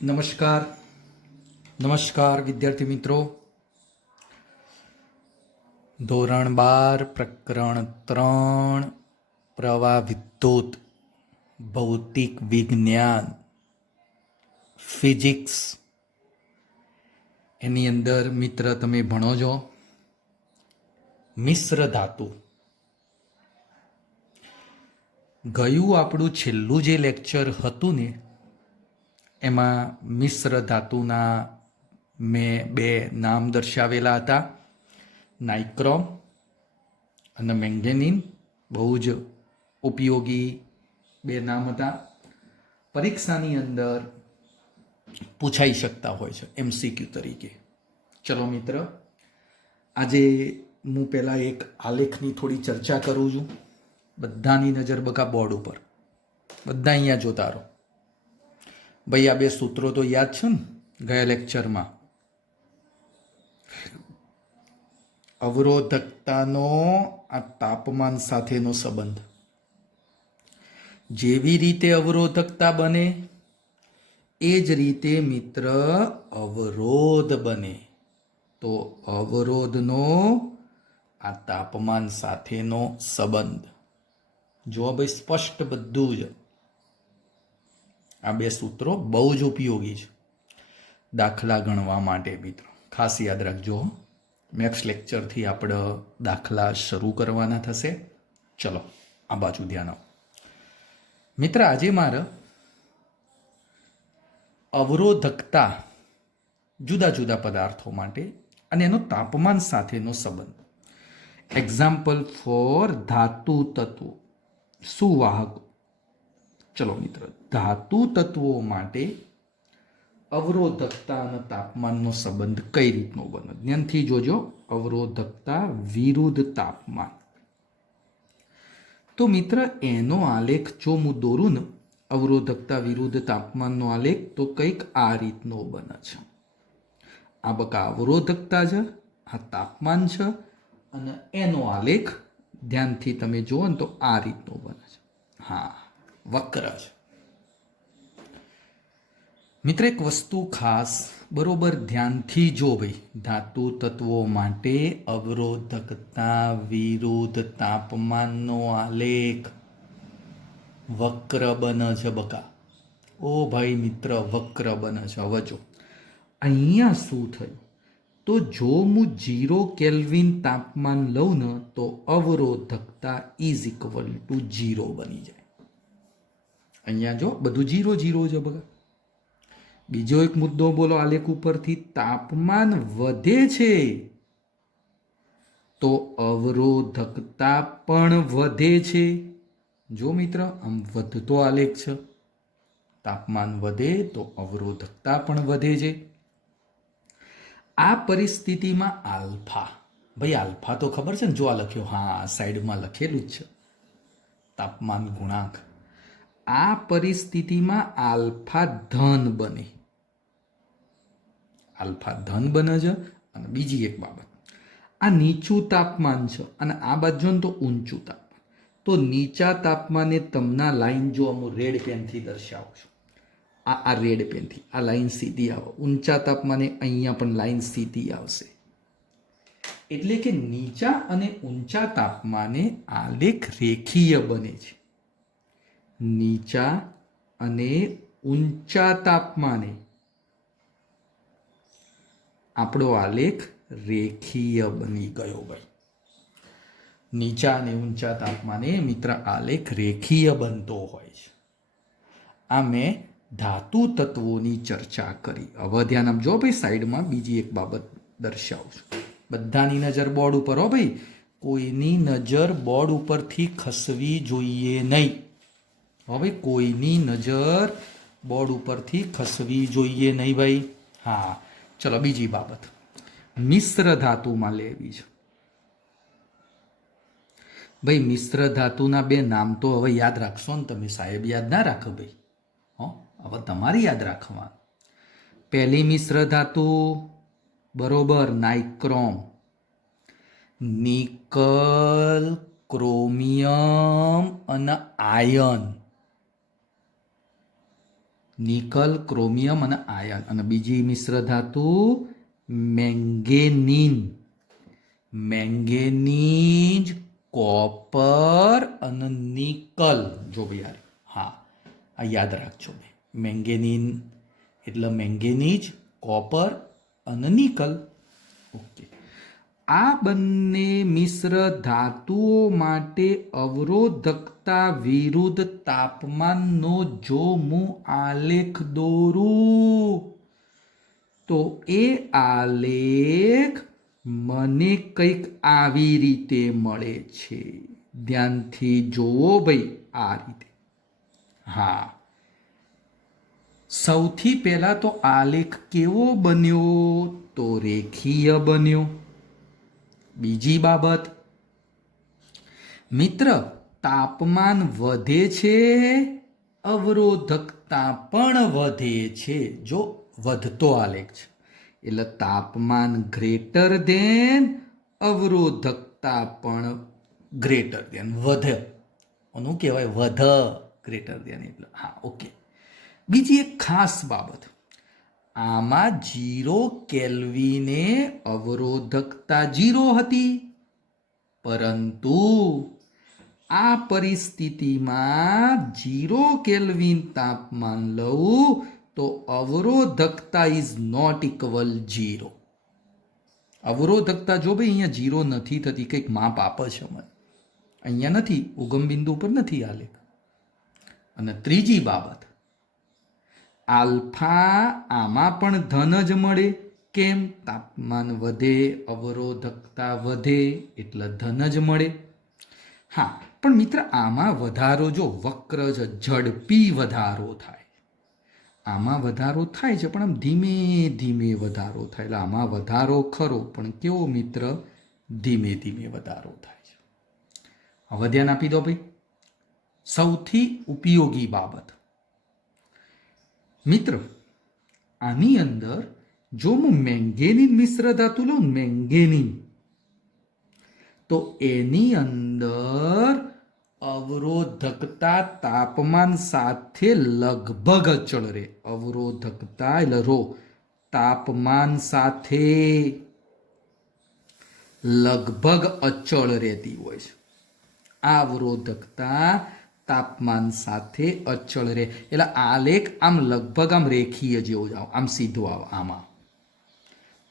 નમસ્કાર નમસ્કાર વિદ્યાર્થી મિત્રો. ધોરણ 12 પ્રકરણ 3 પ્રવાહ વિદ્યુત ભૌતિક વિજ્ઞાન ફિઝિક્સ એની અંદર મિત્ર તમે ભણો છો મિશ્ર ધાતુ. ગયું આપણું છેલ્લું જે લેક્ચર હતું ને એમાં મિશ્ર ધાતુના મેં બે નામ દર્શાવેલા હતા, નાઇક્રોમ અને મેંગેનીન. બહુ જ ઉપયોગી બે નામ હતા, પરીક્ષાની અંદર પૂછાઈ શકતા હોય છે MCQ તરીકે. ચલો મિત્ર, આજે હું પહેલાં એક આલેખની થોડી ચર્ચા કરું છું. બધાની નજર બકા બોર્ડ ઉપર, બધા અહીંયા જોતા રહો ભાઈ. આ બે સૂત્રો તો યાદ છે ને ગયા લેક્ચરમાં? અવરોધકતાનો આ તાપમાન સાથેનો સંબંધ. જેવી રીતે અવરોધકતા બને એ જ રીતે મિત્ર અવરોધ બને. તો અવરોધનો આ તાપમાન સાથેનો સંબંધ જો ભાઈ સ્પષ્ટ બધું જ. આ બે સૂત્રો બહુ જ ઉપયોગી છે દાખલા ગણવા માટે મિત્રો, ખાસ યાદ રાખજો. નેક્સ્ટ લેક્ચરથી આપણે દાખલા શરૂ કરવાના થશે. ચલો આ બાજુ ધ્યાન આપો મિત્ર. આજે મારે અવરોધકતા જુદા જુદા પદાર્થો માટે અને એનો તાપમાન સાથેનો સંબંધ. એક્ઝામ્પલ ફોર ધાતુ તત્વો, સુવાહકો. ચલો મિત્ર, ધાતુ તત્વો માટે અવરોધકતા અને તાપમાનનો સંબંધ કઈ રીતનો બને? ધ્યાનથી જોજો. અવરોધકતા વિરુદ્ધ તાપમાન. તો મિત્ર એનો આલેખ જો હું દોરું ને, અવરોધકતા વિરુદ્ધ તાપમાનનો આલેખ, તો કંઈક આ રીતનો બને છે. આ બકા અવરોધકતા છે, આ તાપમાન છે, અને એનો આલેખ ધ્યાનથી તમે જુઓ ને તો આ રીતનો બને છે. હા, વક્ર છે મિત્ર. એક વસ્તુ ખાસ બરોબર ધ્યાનથી જો ભાઈ. ધાતુ તત્વો માટે અવરોધકતા વિરુદ્ધ તાપમાનનો આલેખ વક્ર બને છે બકા. ઓ ભાઈ મિત્ર, વક્ર બને છે. હવે જો અહીંયા શું થયું, તો જો હું 0 કેલ્વિન તાપમાન લઉં ને તો અવરોધકતા ઇઝ ઇક્વલ ટુ 0 બની જાય. અહીંયા જો બધું 0 0 છે બકા. બીજો એક મુદ્દો બોલો આલેખ ઉપરથી. તાપમાન વધે છે તો અવરોધકતા પણ વધે છે. જો મિત્ર આમ વધતો આલેખ છે, તાપમાન વધે તો અવરોધકતા પણ વધે છે. આ પરિસ્થિતિમાં આલ્ફા, ભાઈ આલ્ફા તો ખબર છે ને, જો આ લખ્યો, હા સાઈડમાં લખેલું જ છે તાપમાન ગુણાંક. આ પરિસ્થિતિમાં આલ્ફા ધન બને. આલ્ફા ધન બને છે. અને બીજી એક બાબત, આ નીચું તાપમાન છે અને આ બાજુ તો ઊંચું તાપમાન. તો નીચા તાપમાને તમને લાઈન જો હું રેડ પેનથી દર્શાવું છું, આ રેડ પેનથી આ લાઈન સીધી આવે. ઊંચા તાપમાને અહીંયા પણ લાઈન સીધી આવશે. એટલે કે નીચા અને ઊંચા તાપમાને આલેખ રેખીય બને છે. નીચા અને ઊંચા તાપમાને આપણો આલેખ રેખીય બની ગયો ભાઈ. નીચા અને ઊંચા તાપમાને મિત્ર આલેખ રેખીય બનતો હોય છે. આ મેં ધાતુ તત્વોની ચર્ચા કરી. હવે ધ્યાન આપજો ભાઈ, સાઈડમાં બીજી એક બાબત દર્શાવું છું. બધાની નજર બોર્ડ ઉપર હો ભાઈ. કોઈની નજર બોર્ડ ઉપરથી ખસવી જોઈએ નહીં. હવે કોઈની નજર બોર્ડ ઉપરથી ખસવી જોઈએ નહીં ભાઈ. હા ચલો બીજી બાબત મિશ્ર ધાતુમાં લેવી છે ભાઈ. મિશ્ર ધાતુના બે નામ તો હવે યાદ રાખશો ને તમે, સાહેબ યાદ ના રાખો ભાઈ. હવે તમારે યાદ રાખવા. પહેલી મિશ્ર ધાતુ બરોબર નાઇક્રોમ. નિકલ, ક્રોમિયમ અને આયન. નિકલ, ક્રોમિયમ અને આયર્ન. અને બીજી મિશ્ર ધાતુ મેંગેનીન. મેંગેનીઝ, કોપર અને નિકલ. જો ભાઈ યાર, હા આ યાદ રાખજો ભાઈ. મેંગેનીન એટલે મેંગેનીઝ, કોપર અને નિકલ. ઓકે. આ બંને મિશ્ર ધાતુઓ માટે અવરોધકતા વિરુદ્ધ તાપમાનનો જો હું આલેખ દોરું તો એ આલેખ મને કંઈક આવી રીતે મળે છે. ધ્યાનથી જોવો ભાઈ, આ રીતે. હા, સૌથી પહેલા તો આલેખ કેવો બન્યો? તો રેખીય બન્યો. બીજી બાબત, મિત્ર, તાપમાન વધે છે, અવરોધકતા પણ વધે છે. જો વધતો આલેખ છે એટલે તાપમાન ગ્રેટર દેન, અવરોધકતા પણ ગ્રેટર દેન, વધે. એનું કહેવાય વધ, ગ્રેટર દેન એટલે. હા, ઓકે. બીજી એક ખાસ બાબત, આમાં 0 કેલ્વિને અવરોધકતા 0 હતી, પરંતુ આ પરિસ્થિતિમાં 0 કેલ્વિન તાપમાન લઉં તો અવરોધકતા ઇઝ નોટ ઇક્વલ 0. અવરોધકતા જો ભાઈ અહીંયા 0 નથી થતી, કંઈક માપ આપે છે મને, અહીંયા નથી, ઉગમ બિંદુ પર નથી આલેખ. અને ત્રીજી બાબત, આલ્ફા આમાં પણ ધન જ મળે. કેમ? તાપમાન વધે, અવરોધકતા વધે એટલે ધન જ મળે. હા, પણ મિત્ર આમાં વધારો જો વક્ર જ, ઝડપી વધારો થાય. આમાં વધારો થાય છે પણ આમ ધીમે ધીમે વધારો થાય. એટલે આમાં વધારો ખરો, પણ કેવો મિત્ર? ધીમે ધીમે વધારો થાય છે. હવે ધ્યાન આપી દો ભાઈ. સૌથી ઉપયોગી બાબત, મિત્ર, આની અંદર જો હું મેંગેનીન મિશ્ર ધાતુ લઉં, મેંગેનીન, તો એની અંદર અવરોધકતા તાપમાન સાથે લગભગ અચળ રહે. અવરોધકતા એટલે રો, તાપમાન સાથે લગભગ અચળ રહેતી હોય છે. આ અવરોધકતા તાપમાન સાથે અચળ રહે એટલે આલેખ આમ લગભગ આમ રેખીય જેવો જ આવે, આમ સીધો આવે. આમાં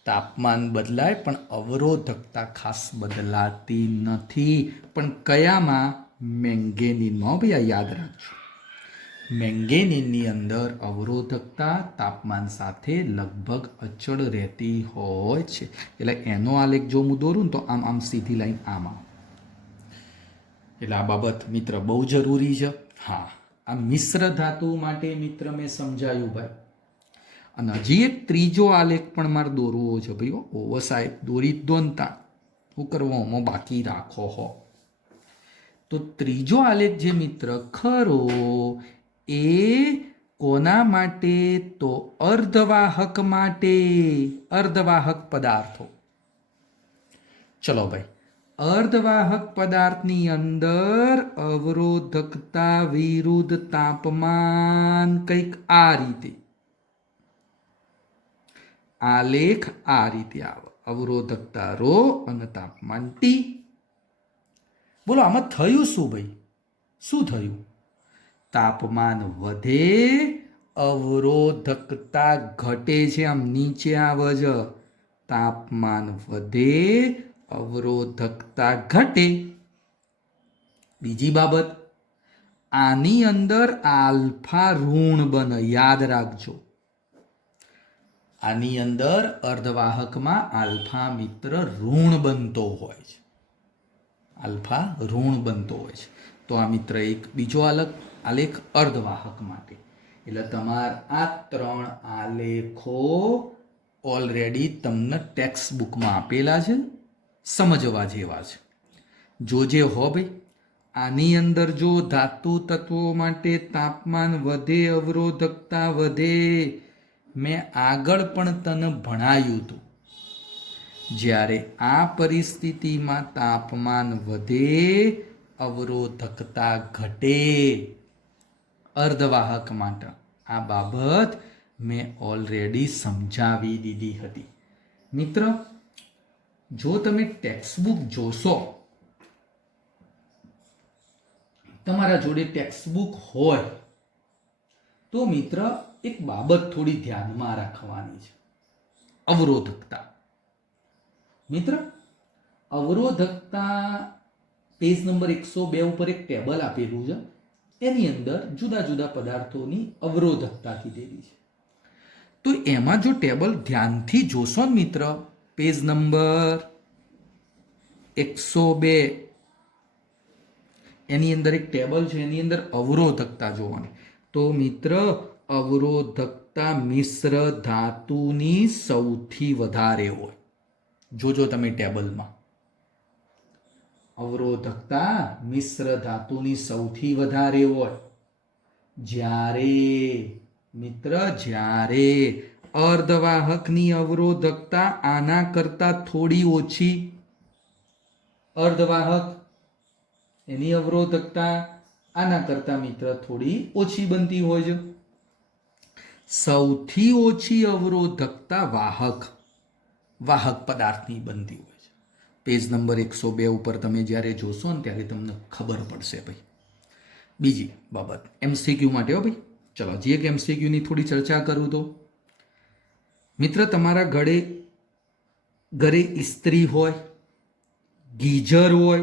તાપમાન બદલાય પણ અવરોધકતા ખાસ બદલાતી નથી. પણ કયામાં? મેંગેનીનમાં. ભાઈ આ યાદ રાખજો, મેંગેનીનની અંદર અવરોધકતા તાપમાન સાથે લગભગ અચળ રહેતી હોય છે. એટલે એનો આલેખ જો હું દોરું ને તો આમ આમ સીધી લાઈન આમાં. એટલે આ બાબત મિત્ર બહુ જરૂરી છે. હા, આ મિશ્ર ધાતુ માટે મિત્ર મેં સમજાયું ભાઈ. અને હજી એક ત્રીજો આલેખ પણ મારે દોરવો છે ભાઈ. ઓવો સાહેબ દોરી જ દો ને તા, શું કરવો બાકી રાખો હો. તો ત્રીજો આલેખ જે મિત્ર ખરો એ કોના માટે? તો અર્ધવાહક માટે, અર્ધવાહક પદાર્થો. ચલો ભાઈ, અર્ધવાહક પદાર્થની અંદર અવરોધકતા વિરુદ્ધ તાપમાન કંઈક આ રીતે, આલેખ આ રીતે આવે. અવરોધકતા રો અને તાપમાન ટી. બોલો આમાં થયું શું ભાઈ? શું થયું? તાપમાન વધે, અવરોધકતા ઘટે છે, આમ નીચે આવે છે. તાપમાન વધે, અવરોધકતા ઘટે. બીજી બાબત, આની અંદર આલ્ફા ઋણ બને. યાદ રાખજો, આની અંદર અર્ધવાહકમાં આલ્ફા મિત્ર ઋણ બનતો હોય છે. આલ્ફા ઋણ બનતો હોય છે. તો આ મિત્ર એક બીજો આલેખ અર્ધવાહક માટે. એટલે તમારા આ 3 આલેખો ઓલરેડી તમને ટેક્સ્ટ બુકમાં આપેલા છે, સમજવા જેવા છે. જોજે હો ભાઈ. આની અંદર જો ધાતુ તત્વો માટે તાપમાન વધે, અવરોધકતા વધે, મેં આગળ પણ તને ભણાયું હતું. જ્યારે આ પરિસ્થિતિમાં તાપમાન વધે, અવરોધકતા ઘટે અર્ધવાહક માટે, આ બાબત મેં ઓલરેડી સમજાવી દીધી હતી. મિત્ર, જો તમે ટેક્સ્ટબુક જોશો, તમારા જોડે ટેક્સ્ટબુક હોય તો મિત્ર એક બાબત થોડી ધ્યાનમાં રાખવાની છે. અવરોધકતા. મિત્ર, અવરોધકતા પેજ નંબર 102 ઉપર એક ટેબલ આપેલું છે. એની અંદર જુદા જુદા પદાર્થોની અવરોધકતા કીધેલી છે. તો એમાં જો ટેબલ ધ્યાનથી જોશો ને મિત્ર, પેજ નંબર 102 એની અંદર એક ટેબલ છે, એની અંદર અવરોધકતા જોવાની. તો મિત્ર, અવરોધકતા મિશ્ર ધાતુની સૌથી વધારે હોય. જોજો તમે ટેબલમાં, અવરોધકતા મિશ્ર ધાતુની સૌથી વધારે હોય. જ્યારે અર્ધવાહકની અવરોધકતા આના કરતા થોડી ઓછી, અર્ધવાહક એની અવરોધકતા આના કરતા મિત્ર થોડી ઓછી બનતી હોય છે. સૌથી ઓછી અવરોધકતા વાહક પદાર્થની બનતી હોય છે. પેજ નંબર 102 ઉપર તમે જ્યારે જોશો ને ત્યારે તમને ખબર પડશે ભાઈ. બીજી બાબત એમસીક્યુ માટે હો ભાઈ. ચલો જે એક એમસીક્યુની થોડી ચર્ચા કરું તો મિત્ર, તમારા ઘરે ઇસ્ત્રી હોય, ગીઝર હોય,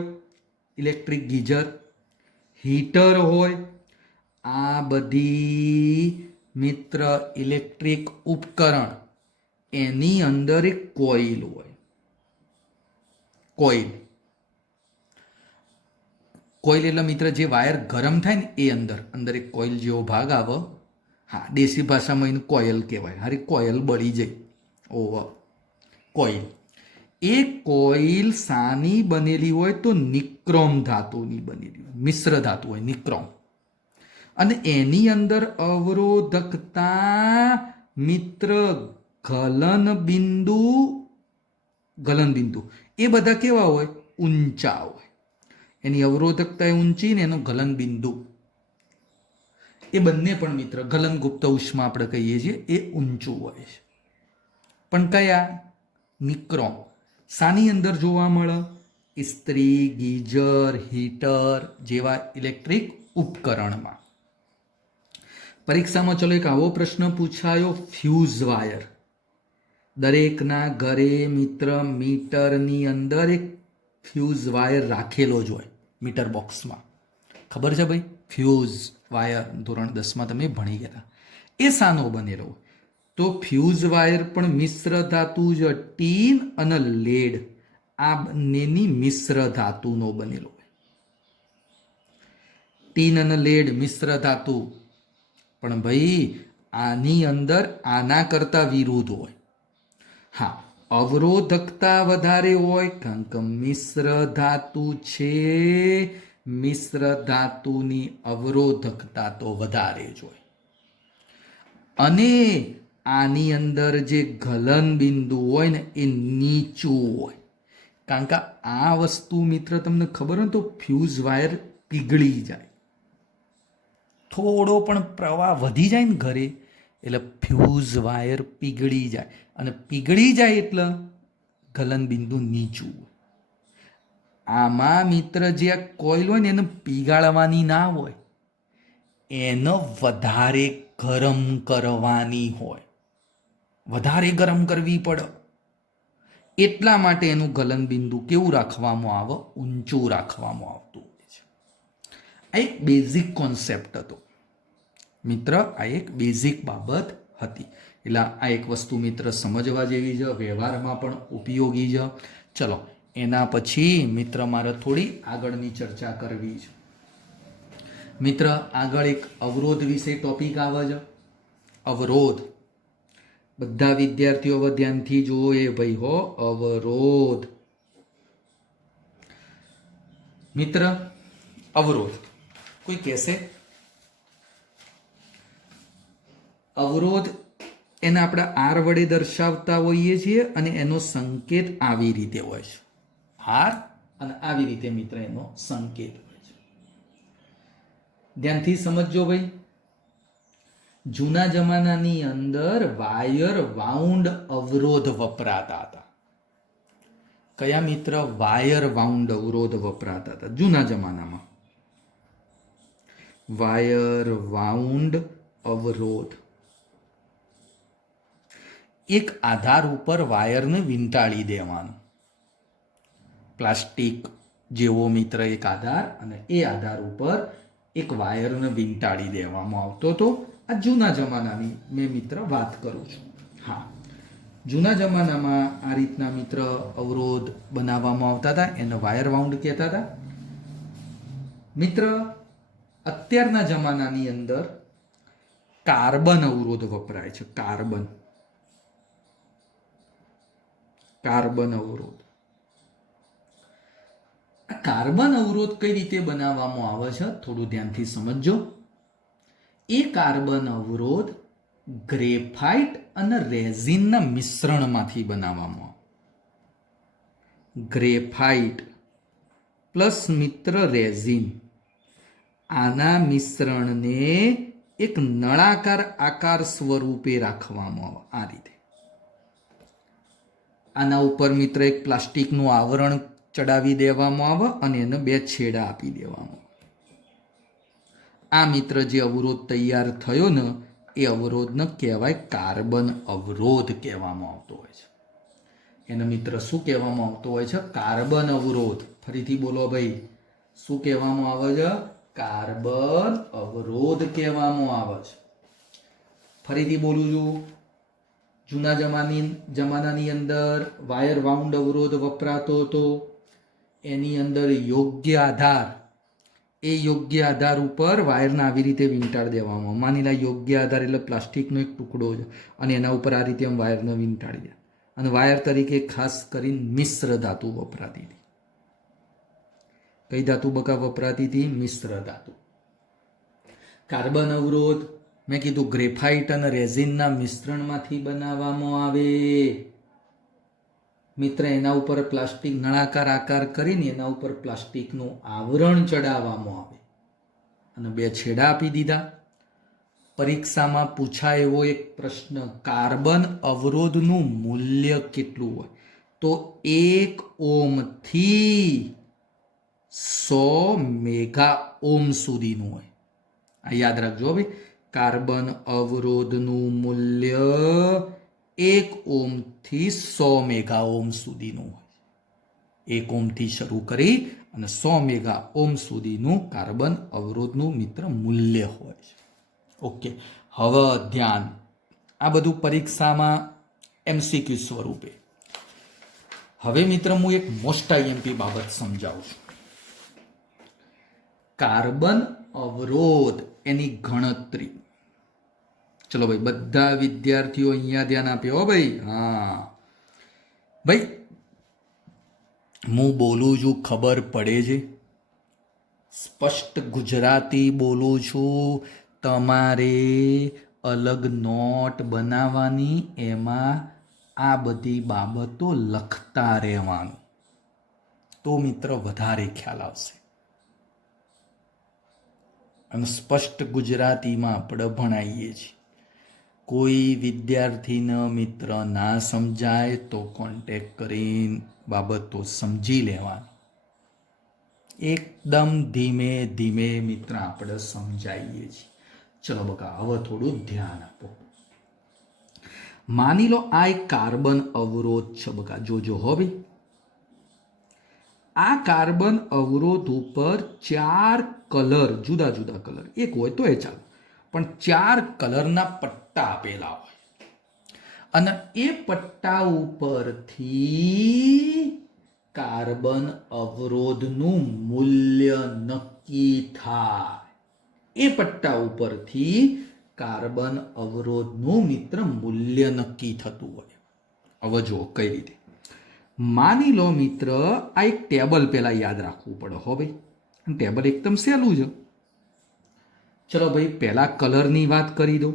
ઇલેક્ટ્રિક ગીઝર, હીટર હોય, આ બધી મિત્ર ઇલેક્ટ્રિક ઉપકરણ, એની અંદર એક કોઇલ હોય. કોઇલ એટલે મિત્ર જે વાયર ગરમ થાય ને એ અંદર એક કોઇલ જેવો ભાગ આવે. હા, દેશી ભાષામાં એનું કોયલ કહેવાય. હારી કોયલ બળી જાય. ઓહો, કોઇલ. એ કોઇલ શાની બનેલી હોય તો નિક્રોમ ધાતુની બનેલી હોય, મિશ્ર ધાતુ હોય નિક્રોમ. અને એની અંદર અવરોધકતા મિત્ર ગલન બિંદુ એ બધા કેવા હોય? ઊંચા હોય. એની અવરોધકતા એ ઊંચી ને એનો ગલન બિંદુ એ બંને પણ મિત્ર ગલન ગુપ્ત ઉષ્મા આપણે કહીએ છીએ એ ઊંચું હોય છે. પણ કયા? નિક્રોમ. શાની અંદર જોવા મળે? ઇસ્ત્રી, ગીઝર, હીટર જેવા ઇલેક્ટ્રિક ઉપકરણમાં. પરીક્ષામાં ચલો એક આવો પ્રશ્ન પૂછાયો, ફ્યુઝ વાયર. દરેકના ઘરે મિત્ર મીટરની અંદર એક ફ્યુઝ વાયર રાખેલો જ હોય મીટર બોક્સમાં. ખબર છે ભાઈ? ફ્યુઝ વાયર ધોરણ 10માં તમે ભણી ગયા. એ શાનો બનેલો હોય? તો ફ્યુઝ વાયર પણ મિશ્ર ધાતુ જ ટીન અને લેડ આ બંનેની મિશ્ર ધાતુનો બનેલો હોય. ટીન અને લેડ મિશ્ર ધાતુ, પણ ભાઈ આની અંદર આના કરતા વિરુદ્ધ હોય. હા, અવરોધકતા વધારે હોય કારણ કે મિશ્ર ધાતુ છે. મિશ્ર ધાતુની અવરોધકતા તો વધારે જ હોય. અને આની અંદર જે ગલન બિંદુ હોય ને એ નીચું હોય. કારણ કે આ વસ્તુ મિત્ર તમને ખબર હોય તો ફ્યુઝ વાયર પીગળી જાય. થોડો પણ પ્રવાહ વધી જાય ને ઘરે એટલે ફ્યુઝ વાયર પીગળી જાય. અને પીગળી જાય એટલે ગલન બિંદુ નીચું. આમાં મિત્ર જે કોઇલ હોય ને એને પીગાળવાની ના હોય, એને વધારે ગરમ કરવાની હોય. વધારે ગરમ કરવી પડે. એટલા માટે એનું ગલન બિંદુ કેવું રાખવામાં આવે? ઊંચું રાખવામાં આવતું હોય છે. આ એક બેઝિક કોન્સેપ્ટ હતો મિત્ર, આ એક બેઝિક બાબત હતી. એટલે આ એક વસ્તુ મિત્ર સમજવા જેવી છે, વ્યવહારમાં પણ ઉપયોગી છે. ચલો એના પછી મિત્ર મારે થોડી આગળની ચર્ચા કરવી છે. મિત્ર આગળ એક અવરોધ વિશે ટોપિક આવે છે. અવરોધ બધા વિદ્યાર્થીઓ હવે ધ્યાનથી જુઓ એ ભાઈ હો. અવરોધ મિત્ર, અવરોધ કોઈ કહેશે? અવરોધ એને આપણે આર વડે દર્શાવતા હોઈએ છીએ અને એનો સંકેત આવી રીતે હોય છે. આર અને આવી રીતે મિત્ર એનો સંકેત હોય છે. ધ્યાનથી સમજજો ભાઈ. જૂના જમાનાની અંદર વાયર વાઉન્ડ અવરોધ વપરાતા હતા. કયા મિત્ર? વાયર વાઉન્ડ અવરોધ વપરાતા હતા જૂના જમાનામાં. વાયર વાઉન્ડ અવરોધ. એક આધાર ઉપર વાયરને વીંટાળી દેવાનું. પ્લાસ્ટિક જેવો મિત્ર એક આધાર, અને એ આધાર ઉપર એક વાયરને વીંટાળી દેવામાં આવતો હતો. આ જૂના જમાનાની મેં મિત્ર વાત કરું છું. હા, જૂના જમાનામાં આ રીતના મિત્ર અવરોધ બનાવવામાં આવતા હતા, એને વાયર વાઉન્ડ કહેતા હતા. મિત્ર, અત્યારના જમાનાની અંદર કાર્બન અવરોધ વપરાય છે. કાર્બન અવરોધ. કાર્બન અવરોધ કઈ રીતે બનાવવામાં આવે છે થોડું ધ્યાનથી સમજજો. એ કાર્બન અવરોધ ગ્રેફાઇટ અને રેઝિનના મિશ્રણમાંથી બનાવવામાં આવે. ગ્રેફાઇટ પ્લસ મિત્ર રેઝિન, આના મિશ્રણને એક નળાકાર આકાર સ્વરૂપે રાખવામાં આવે. આ રીતે આના ઉપર મિત્ર એક પ્લાસ્ટિકનું આવરણ ચડાવી દેવામાં આવે અને એને બે છેડા આપી દેવામાં આવે. આ મિત્ર જે અવરોધ તૈયાર થયો ને, એ અવરોધને કહેવાય કાર્બન અવરોધ કહેવામાં આવતો હોય છે. એને મિત્ર શું કહેવામાં આવતો હોય છે? કાર્બન અવરોધ. ફરીથી બોલો ભાઈ, શું કહેવામાં આવે છે? કાર્બન અવરોધ કહેવામાં આવે છે. ફરીથી બોલું છું. જૂના જમાનાની અંદર વાયર વાઉન્ડ અવરોધ વપરાતો હતો. એની અંદર યોગ્ય આધાર, એ યોગ્ય આધાર ઉપર વાયરને આવી રીતે વીંટાળી દેવામાં. માની લા યોગ્ય આધાર એટલે પ્લાસ્ટિકનો એક ટુકડો છે, અને એના ઉપર આ રીતે વાયરને વીંટાળી દે. અને વાયર તરીકે ખાસ કરીને મિશ્ર ધાતુ વપરાતી હતી. કઈ ધાતુ બકા વપરાતી હતી? મિશ્ર ધાતુ. કાર્બન અવરોધ મેં કીધું ગ્રેફાઇટ અને રેઝિનના મિશ્રણમાંથી બનાવવામાં આવે. મિત્ર, એના ઉપર પ્લાસ્ટિક નળાકાર આકાર કરીને એના ઉપર પ્લાસ્ટિકનું આવરણ ચડાવવામાં આવે અને બે છેડા આપી દીધા. પરીક્ષામાં પૂછાય એવો એક પ્રશ્ન, કાર્બન અવરોધનું મૂલ્ય કેટલું હોય? તો 1 ઓહ્મથી 100 મેગા ઓહ્મ સુધીનું હોય. આ યાદ રાખજો ભાઈ, કાર્બન અવરોધનું મૂલ્ય 1 ઓહ્મથી 100 મેગા ઓહ્મ સુધીનું હોય. 1 ઓહ્મથી શરૂ કરી અને 100 મેગા ઓહ્મ સુધીનું કાર્બન અવરોધનું મિત્ર મૂલ્ય હોય છે. ઓકે, હવે ધ્યાન. આ બધું પરીક્ષામાં MCQ સ્વરૂપે. હવે મિત્ર હું એક મોસ્ટ IMP બાબત સમજાવું છું. કાર્બન અવરોધ એની ગણતરી. ચલો ભાઈ, બધા વિદ્યાર્થીઓ અહીંયા ધ્યાન આપ્યો ભાઈ. હા ભાઈ, હું બોલું છું ખબર પડે છે? સ્પષ્ટ ગુજરાતી બોલું છું. તમારે અલગ નોટ બનાવવાની, એમાં આ બધી બાબતો લખતા રહેવાનું, તો મિત્ર વધારે ખ્યાલ આવશે. અને સ્પષ્ટ ગુજરાતીમાં આપણે ભણાવીએ છીએ. કોઈ વિદ્યાર્થીને મિત્ર ના સમજાય તો કોન્ટેક્ટ કરીને બાબતો સમજી લેવાની. એકદમ ધીમે ધીમે મિત્ર આપણે સમજાવીએ છીએ. ચલો બકા, હવે થોડું ધ્યાન આપો. માની લો આ એક કાર્બન અવરોધ છે બકા. જોજો હવે આ કાર્બન અવરોધ ઉપર 4 કલર, જુદા જુદા કલર, એક હોય તો એ ચાલે, પણ 4 કલરના પટ્ટા આપેલા હોય, અને એ પટ્ટા ઉપરથી કાર્બન અવરોધનું મૂલ્ય નક્કી થાય. એ પટ્ટા ઉપરથી કાર્બન અવરોધનું મિત્ર મૂલ્ય નક્કી થતું હોય. હવે જુઓ કઈ રીતે. માની લો મિત્ર, આ એક ટેબલ પહેલા યાદ રાખવું પડે. હો ભાઈ, ટેબલ એકદમ સહેલું છે. ચલો ભાઈ, પહેલા કલરની વાત કરી દો.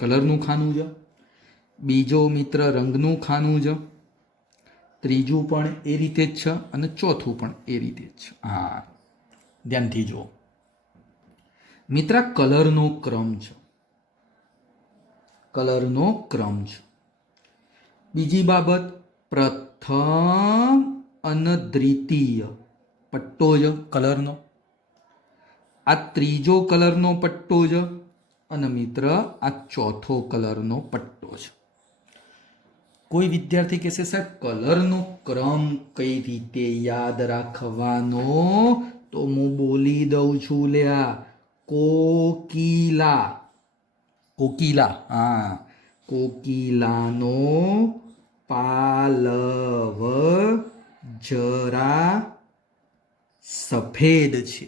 કલરનું ખાનું છે. બીજો મિત્ર રંગનું ખાનું છે. ત્રીજું પણ એ રીતે જ છે, અને ચોથું પણ એ રીતે જ છે. હા, ધ્યાનથી જુઓ. મિત્ર કલરનો ક્રમ છે, કલરનો ક્રમ છે. બીજી બાબત પ્રથમ અને દ્વિતીય પટ્ટો છે કલરનો. આ ત્રીજો કલરનો પટ્ટો છે અને મિત્ર આ ચોથો કલરનો પટ્ટો છે. કોઈ વિદ્યાર્થી કહેશે સાહેબ કલરનો ક્રમ કઈ રીતે યાદ રાખવાનો? તો હું બોલી દઉં છું લ્યા, કોકિલા. કોકિલા, હા, કોકિલાનો પાલવ જરા સફેદ છે.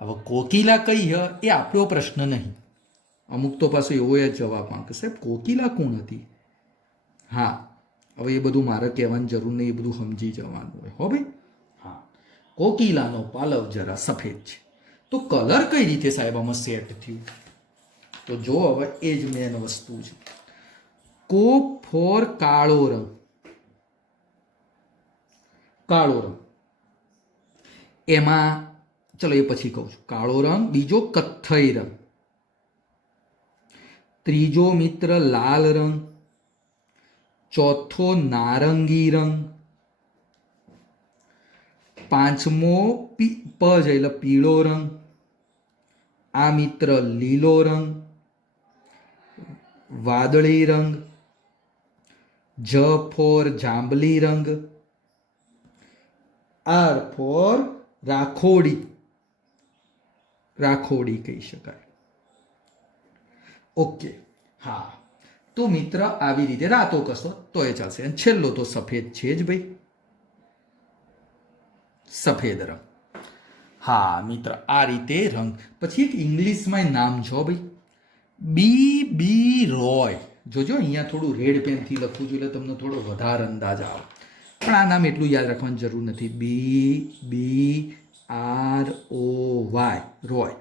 હવે કોકિલા કઈ હ એ આપણો પ્રશ્ન નહીં. અમુક તો પાછું એવો જવાબ માંગે સાહેબ કોકિલા કોણ હતી? હા, હવે એ બધું મારે કહેવાની જરૂર નહીં, એ બધું સમજી જવાનું હોય હો ભાઈ. હા, કોકિલાનો પાલવ જરા સફેદ છે. તો કલર કઈ રીતે સાહેબ આમાં સેટ થયું? તો જો હવે એ જ મેન વસ્તુ છે. કો ફોર કાળો રંગ, કાળો રંગ એમાં ચલો એ પછી કહું છું. કાળો રંગ, બીજો કથ્થઈ રંગ, ત્રીજો મિત્ર લાલ રંગ, ચોથો નારંગી રંગ, પાંચમો પ છે એટલે પીળો રંગ, આ મિત્ર લીલો રંગ, વાદળી રંગ, જ ફોર જાંબલી રંગ, આર ફોર રાખોડી, રાખોડી કહી શકાય. ઓકે, હા. તો મિત્ર આવી રીતે રાતો કશો તો એ ચાલશે. અને છેલ્લો તો સફેદ છે જ ભાઈ, સફેદ રંગ. હા મિત્ર, આ રીતે રંગ. પછી એક ઇંગ્લિશમાં નામ છો ભાઈ, બી રોય. જોજો અહીંયા થોડું રેડ પેનથી લખું છું એટલે તમને થોડો વધારે અંદાજ આવે, પણ આ નામ એટલું યાદ રાખવાની જરૂર નથી. BROY, Roy.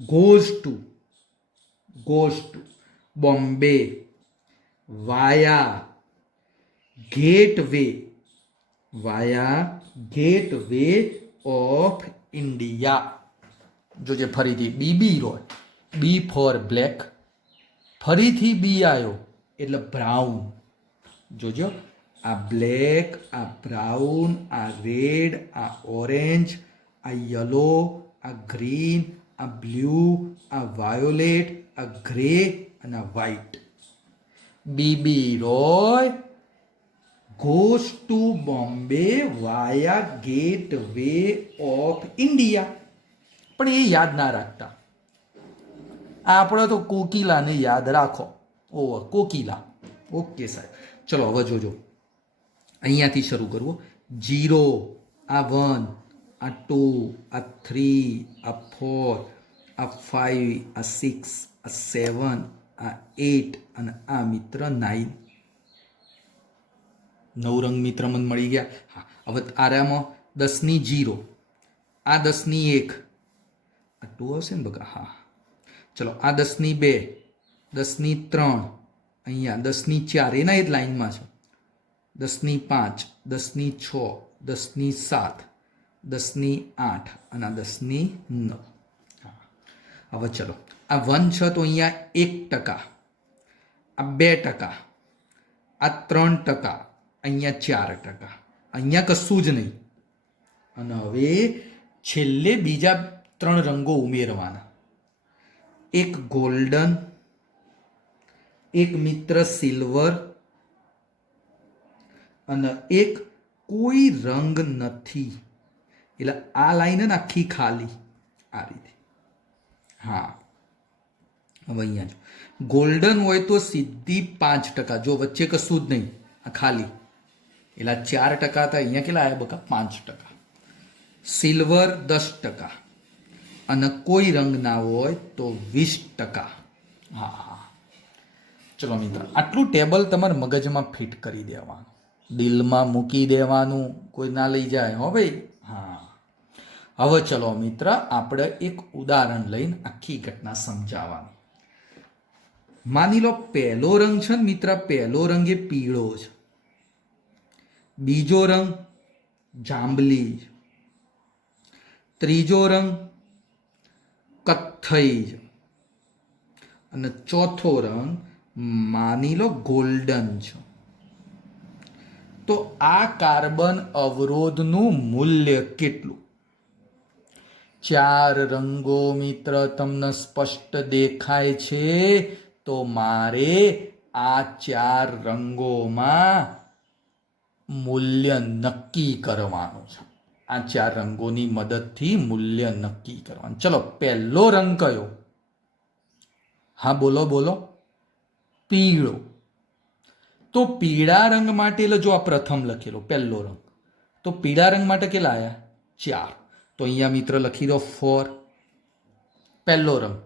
Goes to Bombay via gateway of India. જોજે ફરીથી બી રોય, બી ફોર બ્લેક, ફરીથી બી આવ્યો એટલે બ્રાઉન. જોજો આ બ્લેક, આ બ્રાઉન, આ રેડ, આ ઓરેન્જ, આ યલો, આ ગ્રીન, આ બ્લુ, આ વાયોલેટ, આ ગ્રે અને આ white. Bibi Roy goes to Bombay via Gateway of India. પણ એ યાદ ના રાખતા, આપણે તો કોકિલાને યાદ રાખો. ઓવર કોકિલા. ઓકે સાહેબ, ચલો હવે જોજો અહીંયાથી શરૂ કરવું. 0, આ 1, આ 2, આ 3, આ 4, આ 5, આ 6, આ 7, આ 8 અને આ મિત્ર 9. 9 રંગ મિત્ર મને મળી ગયા. હા, હવે આરામાં 10ની 0, આ 10ની 1, આ 2 હશે ને બકા? હા, ચલો આ 10ની 2, 10ની 3, અહીંયા 10ની 4, એના એ જ લાઈનમાં છે. 10ની 5, 10ની 6, 10ની 7, 10ની 8 અને આ 10ની 9. હવે ચલો આ 1 છે તો અહીંયા 1%, આ 2%, આ 3%, અહીંયા 4%, અહીંયા કશું જ નહીં. અને હવે છેલ્લે બીજા 3 રંગો ઉમેરવાના. એક ગોલ્ડન, એક મિત્ર સિલ્વર અને એક કોઈ રંગ નથી. એટલે આ લાઈન ને આખી ખાલી આ રીતે. હા, હવે અહીંયા ગોલ્ડન હોય તો સીધી 5%, જો વચ્ચે કશું જ નહીં, આ ખાલી. એટલે 4% હતા, અહીંયા કેટલા આવ્યા બકા? 5%. સિલ્વર 10% અને કોઈ રંગ ના હોય તો 20%. હા, ચલો મિત્ર, આટલું ટેબલ તમારે મગજમાં ફિટ કરી દેવાનું, દિલમાં મૂકી દેવાનું, કોઈ ના લઈ જાય હો ભાઈ. હા, હવે ચલો મિત્ર, આપણે એક ઉદાહરણ લઈને આખી ઘટના સમજાવવાની. માની લો પહેલો રંગ છે ને મિત્ર, પહેલો રંગ એ પીળો છે, બીજો રંગ જાંબલી, ત્રીજો રંગ કથ્થઈ છે અને ચોથો રંગ માની લો ગોલ્ડન છે. તો આ કાર્બન અવરોધનું મૂલ્ય કેટલું? 4 રંગો મિત્ર તમને સ્પષ્ટ દેખાય છે, તો મારે આ 4 રંગોમાં મૂલ્ય નક્કી કરવાનું છે. આ 4 રંગોની મદદથી મૂલ્ય નક્કી કરવાનું. ચલો, પહેલો રંગ કયો? હા, બોલો બોલો. પીળો. તો પીળા રંગ માટે જો આ પ્રથમ લખેલો પહેલો રંગ, તો પીળા રંગ માટે કેટલા આવ્યા? 4. તો અહીંયા મિત્ર લખી દો 4. પહેલો રંગ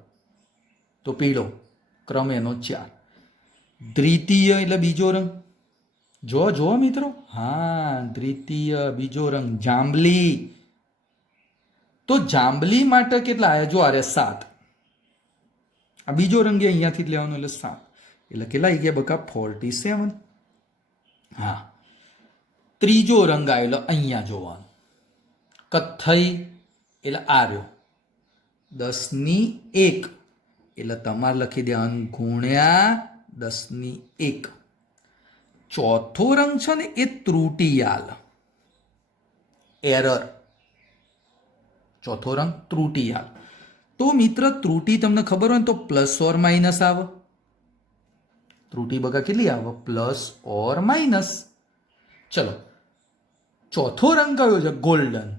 તો પીળો, ક્રમ એનો 4. દ્વિતીય એટલે બીજો રંગ. જો મિત્રો, હા, દ્વિતીય બીજો રંગ જાંબલી. તો જાંબલી માટે કેટલા આવ્યા? જો આરે 7. આ બીજો રંગ અહીંયાથી જ લેવાનો એટલે 7. એટલે કેટલા આવી ગયા બકા? 47. હા, ત્રીજો રંગ આવેલો અહીંયા જોવાનો, કથ્થઈ એટલે આર્યો 10/1. એટલે તમારે લખી દેવાનું ગુણ્યા 10/1. ચોથો રંગ છે ને એ ત્રુટિયાલ, એરર. ચોથો રંગ ત્રુટિયાલ. તો મિત્ર ત્રુટિ તમને ખબર હોય ને તો પ્લસ ઓર માઇનસ આવે. ત્રુટિ બકા કેટલી આવે? Plus or minus. ચલો, ચોથો રંગ કયો છે? ગોલ્ડન.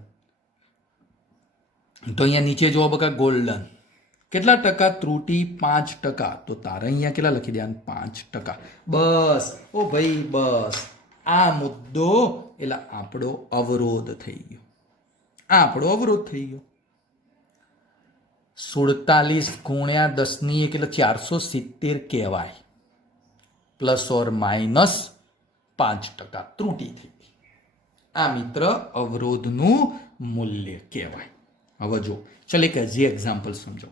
તો અહીંયા નીચે જોવો બકા, ગોલ્ડન. કેટલા ટકા ત્રુટિ? 5%. તો તારે અહીંયા કેટલા લખી દેવાનું? 5%. બસ ઓ ભાઈ, બસ. આ મુદ્દો એટલે આપણો અવરોધ થઈ ગયો. આ આપણો અવરોધ થઈ ગયો. 47 ગુણ્યા 10/1 એટલે 470 કહેવાય. પ્લસ ઓર માઇનસ 5% ત્રુટિ થઈ ગઈ. આ મિત્ર અવરોધનું મૂલ્ય કહેવાય. હવે જો, ચાલ એક હજી એક્ઝામ્પલ સમજો.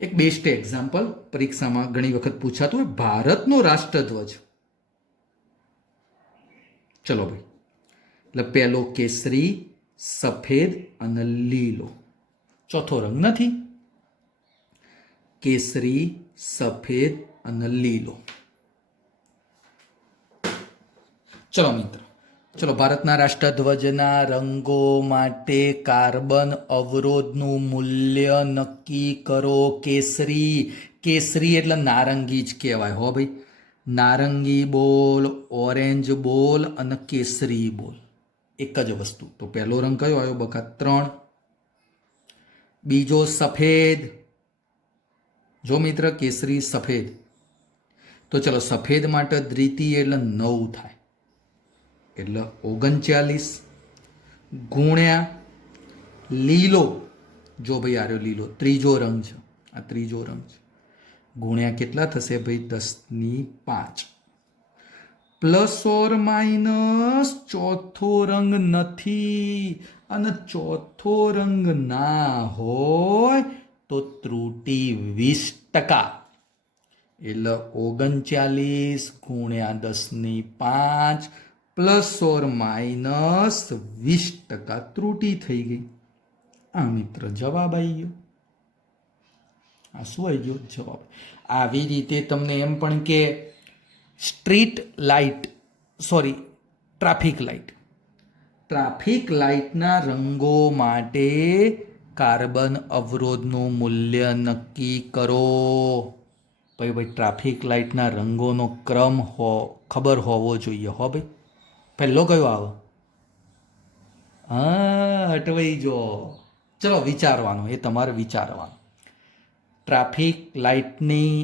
એક બેસ્ટ એક્ઝામ્પલ પરીક્ષામાં ઘણી વખત પૂછાતું હોય. ભારતનો રાષ્ટ્રધ્વજ. ચલો ભાઈ, એટલે પહેલો કેસરી, સફેદ અને લીલો. ચોથો રંગ નથી. કેસરી, સફેદ અને લીલો. ચલો મિત્ર, ચલો, ભારતના રાષ્ટ્રધ્વજના રંગો માટે કાર્બન અવરોધનું મૂલ્ય નક્કી કરો. કેસરી. કેસરી એટલે નારંગી જ કહેવાય હો ભાઈ. નારંગી બોલ, ઓરેન્જ બોલ અને કેસરી બોલ, એક જ વસ્તુ. તો પહેલો રંગ કયો આવ્યો બકા? 3. બીજો સફેદ. જો મિત્ર, કેસરી, સફેદ. તો ચલો, સફેદ માટે દ્વિતીય એટલે 9 થાય, એટલે 39 ગુણ્યા લીલો. જો ભાઈ આર્યો લીલો, ત્રીજો રંગ છે. આ ત્રીજો રંગ છે. ગુણ્યા કેટલા થશે ભાઈ? 10/5. પ્લસ ઓર માઇનસ ચોથો રંગ નથી, અને ચોથો રંગ ના હોય તો ત્રુટિ 20%. એટલે 39 ગુણ્યા 10/5 પ્લસ ઓર માઇનસ 20% ત્રુટિ થઈ ગઈ. આ મિત્ર જવાબ આવી ગયો. આ શું આવી ગયો? જવાબ. આવી રીતે તમને એમ પણ કે street light, sorry, traffic light. Traffic લાઇટના રંગો માટે કાર્બન અવરોધનું મૂલ્ય નક્કી કરો. ભાઈ ટ્રાફિક લાઇટના રંગોનો ક્રમ ખબર હોવો જોઈએ હો ભાઈ. પહેલો કયો આવે? હા, અટવાઈ જો. ચલો, વિચારવાનું, એ તમારે વિચારવાનું. ટ્રાફિક લાઇટની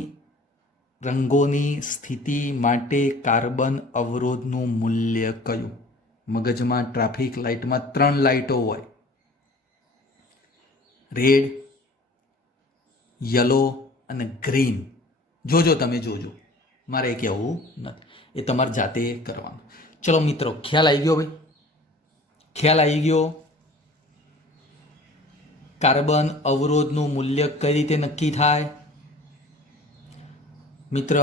રંગોની સ્થિતિ માટે કાર્બન અવરોધનું મૂલ્ય કયું? મગજમાં ટ્રાફિક લાઇટમાં 3 લાઇટો હોય, રેડ, યલો અને ગ્રીન. જોજો, તમે જોજો, મારે કહેવું નથી, એ તમારે જાતે કરવાનું. ચલો મિત્રો, ખ્યાલ આવી ગયો ભાઈ? ખ્યાલ આવી ગયો? કાર્બન અવરોધનું મૂલ્ય કઈ રીતે નક્કી થાય? મિત્ર,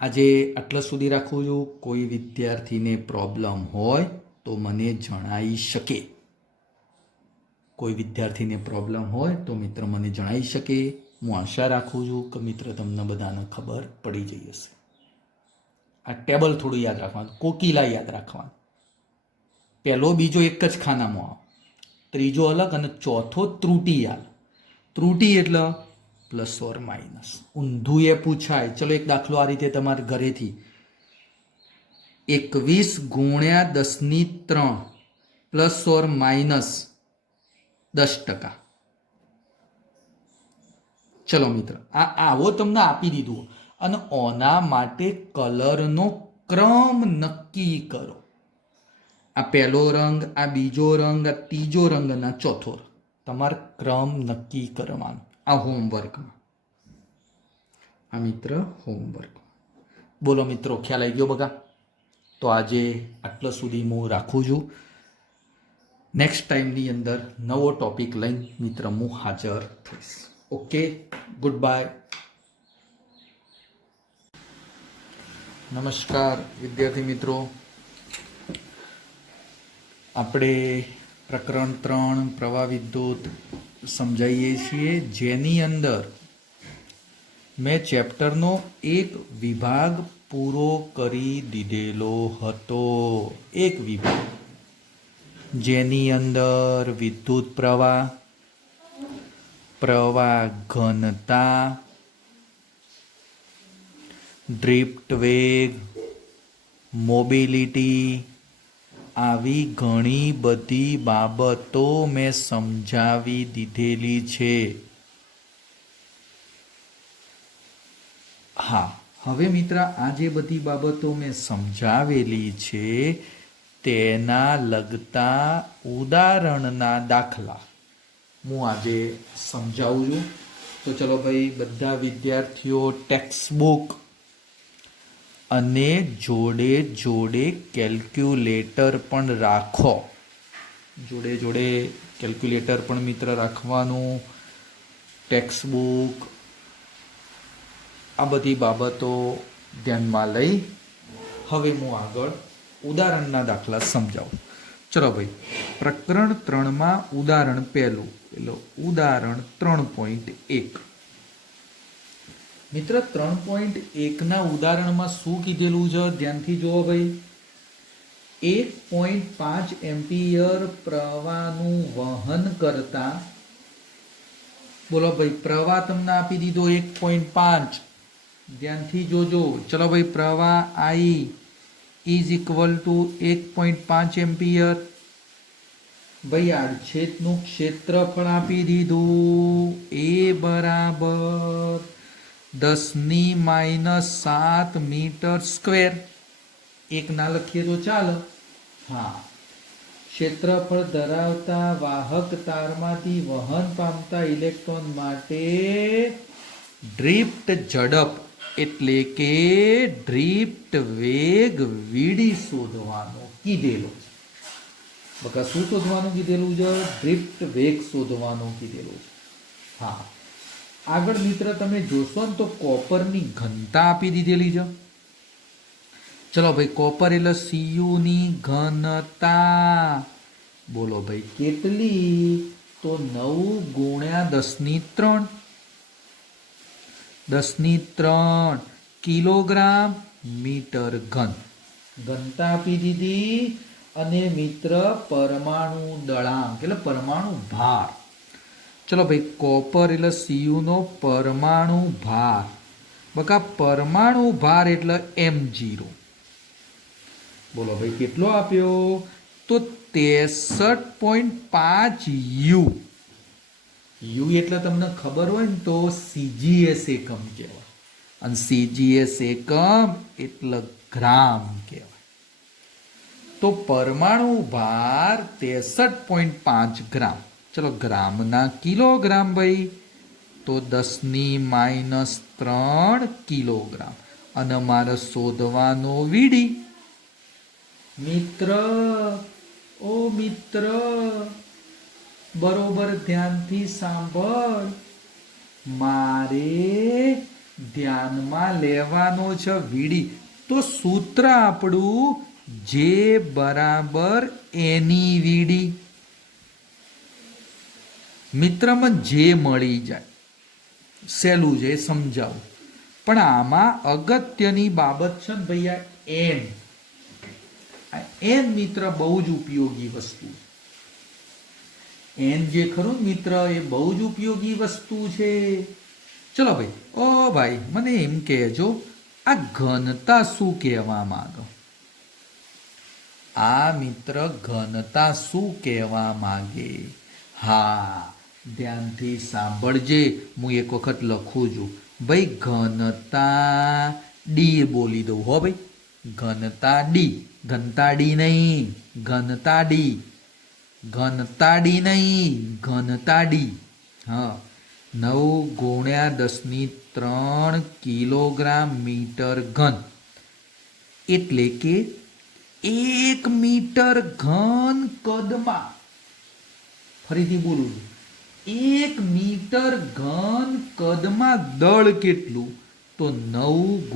આજે આટલા સુધી રાખું છું. કોઈ વિદ્યાર્થીને પ્રોબ્લેમ હોય તો મને જણાવી શકે. કોઈ વિદ્યાર્થીને પ્રોબ્લેમ હોય તો મિત્ર મને જણાવી શકે. હું આશા રાખું છું કે મિત્ર તમને બધાને ખબર પડી જઈ હશે. આ ટેબલ થોડું યાદ રાખવાનું, કોકિલા યાદ રાખવાનું. પહેલો બીજો એક જ ખાનામાં આવે, ત્રીજો અલગ અને ચોથો ત્રુટિયાલ. ત્રુટિ એટલે પ્લસ ઓર માઇનસ. ઊંધું એ પૂછાય. ચલો એક દાખલો આ રીતે તમારા ઘરેથી 21 ગુણ્યા 10⁻³ પ્લસ ઓર માઇનસ 10%. ચલો મિત્ર, આવો તમને આપી દીધું અને ઓના માટે કલરનો ક્રમ નક્કી કરો. આ પહેલો રંગ, આ બીજો રંગ, આ ત્રીજો રંગ અને આ ચોથો રંગ. તમારે ક્રમ નક્કી કરવાનો આ હોમવર્કમાં. આ મિત્ર હોમવર્ક. બોલો મિત્રો, ખ્યાલ આવી ગયો બગા? તો આજે આટલા સુધી હું રાખું છું. નેક્સ્ટ ટાઈમની અંદર નવો ટોપિક લઈને મિત્ર હું હાજર થઈશ. Okay, good bye. નમસ્કાર વિદ્યાર્થી મિત્રો. આપણે પ્રકરણ 3 પ્રવાહ વિદ્યુત સમજાવીએ છીએ, જેની અંદર મેં ચેપ્ટરનો એક વિભાગ પૂરો કરી દીધેલો હતો. એક વિભાગ જેની અંદર વિદ્યુત પ્રવાહ, પ્રવાહ ઘનતા, ડ્રિફ્ટ વેગ, મોબિલિટી, આવી ઘણી બધી બાબતો મેં સમજાવી દીધેલી છે. હા, હવે મિત્ર આ જે બધી બાબતો મેં સમજાવેલી છે તેના લગતા ઉદાહરણના દાખલા હું આજે સમજાવું છું. તો ચલો ભાઈ, બધા વિદ્યાર્થીઓ ટેક્સ્ટ બુક અને જોડે જોડે કેલ્ક્યુલેટર પણ રાખો. જોડે જોડે કેલ્ક્યુલેટર પણ મિત્ર રાખવાનું, ટેક્સ્ટ બુક, આ બધી બાબતો ધ્યાનમાં લઈ હવે હું આગળ ઉદાહરણના દાખલા સમજાવું. ચલો ભાઈ, પ્રકરણ 3માં ઉદાહરણ પહેલું, પેલો ઉદાહરણ 3.1. મિત્ર 3.1ના ઉદાહરણમાં શું કીધેલું છે ધ્યાનથી જુઓ ભાઈ. 1.5 એમ્પિયર પ્રવાહનું વહન કરતા, બોલો ભાઈ, પ્રવાહ તમને આપી દીધો 1.5. ધ્યાનથી જોજો. ચલો ભાઈ, પ્રવાહ I is equal two 1.5 ampere. ભાઈ આડછેદનું ક્ષેત્રફળ આપી દીધું, એ બરાબર 10⁻⁷ મીટર સ્ક્વેર. એક ના લખીએ તો ચાલે. હા, ક્ષેત્રફળ ધરાવતા વાહક તારમાંથી વહન પામતા ઇલેક્ટ્રોન માટે ડ્રિફ્ટ ઝડપ એટલે કે ડ્રિફ્ટ વેગ વીડી શોધવાનો કીધેલો છે. બકા શું શોધવાનું કીધેલું છે? ડ્રિફ્ટ વેગ શોધવાનું કીધેલું છે. હા, આગળ મિત્ર તમે જોશો ને તો કોપરની ઘનતા આપી દીધેલી છે. ચલો ભાઈ, કોપર એટલે Cu ની ઘનતા. બોલો ભાઈ કેટલી? તો 9 ગુણ્યા 10⁻³ 10⁻³ કિલોગ્રામ મીટર ઘન. ઘનતા આપી દીધી. અને મિત્ર પરમાણુ દળાંક એટલે પરમાણુ ભાર. ચલો ભાઈ, કોપર એટલે Cu નો પરમાણુ ભાર. બકા પરમાણુ ભાર એટલે m0. બોલો ભાઈ કેટલો આપ્યો? તો 63.5 U. U એટલે તમને ખબર હોય ને તો CGS એકમ કહેવાય, અને CGS એકમ એટલે ગ્રામ કહેવાય. તો પરમાણુ ભાર 63.5 ગ્રામ. ચલો ગ્રામના કિલોગ્રામ ભાઈ, તો 10⁻³ કિલોગ્રામ. અને મારે શોધવાનો વીડી. મિત્ર, ઓ મિત્ર, બરોબર ધ્યાનથી સાંભળ. મારે ધ્યાનમાં લેવાનો છે વીડી. તો સૂત્ર આપણું જે બરાબર એની વીડી. મિત્રમાં જે મળી જાય, સહેલું છે સમજાવું, પણ આમાં અગત્યની બાબત છે ને ભાઈ આ એન. આ એન મિત્ર બહુ જ ઉપયોગી વસ્તુ છે. એન જે ખરું ને મિત્ર એ બહુ જ ઉપયોગી વસ્તુ છે. ચલો ભાઈ, ઓ ભાઈ મને એમ કહેજો, આ ઘનતા શું કહેવા માંગો? આ મિત્ર ઘનતા શું કહેવા માંગે? હા, ધ્યાનથી સાંભળજે, હું એક વખત લખું છું. ભાઈ ઘનતા ડી બોલી દઉં હો ભાઈ. ઘનતા ડી, ઘનતા ડી નહીં, ઘનતા ડી, ઘનતા ડી નહીં, ઘનતા ડી. હા, 9 × 10³ કિલોગ્રામ મીટર ઘન, એટલે કે 1 મીટર ઘન કદમાં, ફરીથી બોલું છું, 1 મીટર ઘન કદમાં દળ કેટલું? તો 9 ×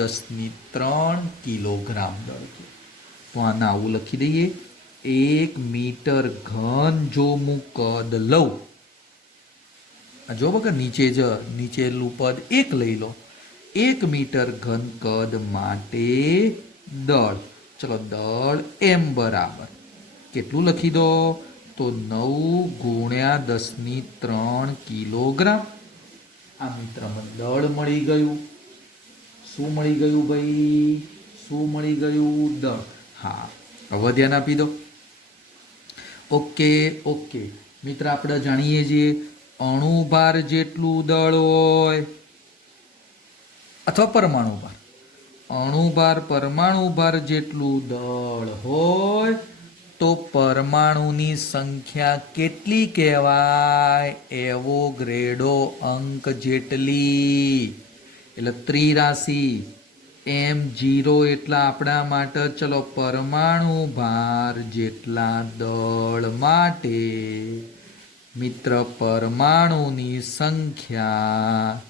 10³ કિલોગ્રામ દળ છે. તો આને આવું લખી દઈએ, 1 મીટર ઘન જો હું કદ લઉં, જો વગર નીચે જ નીચેલું પદ 1 લઈ લો, 1 મીટર ઘન કદ માટે દળ. ચલો દળ એમ બરાબર કેટલું લખી દો? તો 9 × 10³ કિલોગ્રામ. આ મિત્રમાં દળ મળી ગયું. શું મળી ગયું ભાઈ? શું મળી ગયું? દળ. હા, હવે ધ્યાન આપી દો. ઓકે ઓકે મિત્ર, આપણે જાણીએ છીએ અણુભાર જેટલું દળ હોય અથવા પરમાણુ ભાર, અણુભાર પરમાણુ ભાર જેટલું દળ હોય તો પરમાણુની સંખ્યા કેટલી કહેવાય? એવોગ્રેડો અંક જેટલી. એટલે ત્રિરાશિ m0 એટલા આપણા માટે. ચલો પરમાણુ ભાર જેટલા દળ માટે મિત્ર પરમાણુની સંખ્યા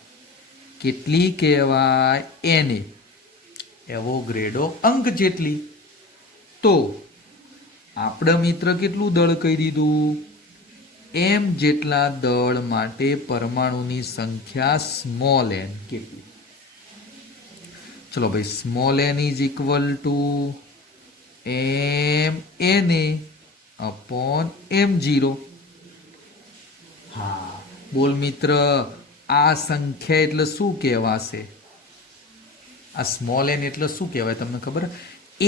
કેટલી કહેવાય? એને એવોગ્રેડો અંક જેટલી. તો આપણે મિત્ર કેટલું દળ કહી દીધું? m જેટલા દળ માટે પરમાણુની સંખ્યા સ્મોલ n કેટલી? ચલો ભાઈ, small n is equal two m(na)/m0. હા, બોલ મિત્ર, આ સંખ્યા એટલે શું કહેવાશે? આ સ્મોલ n એટલે શું કહેવાય તમને ખબર?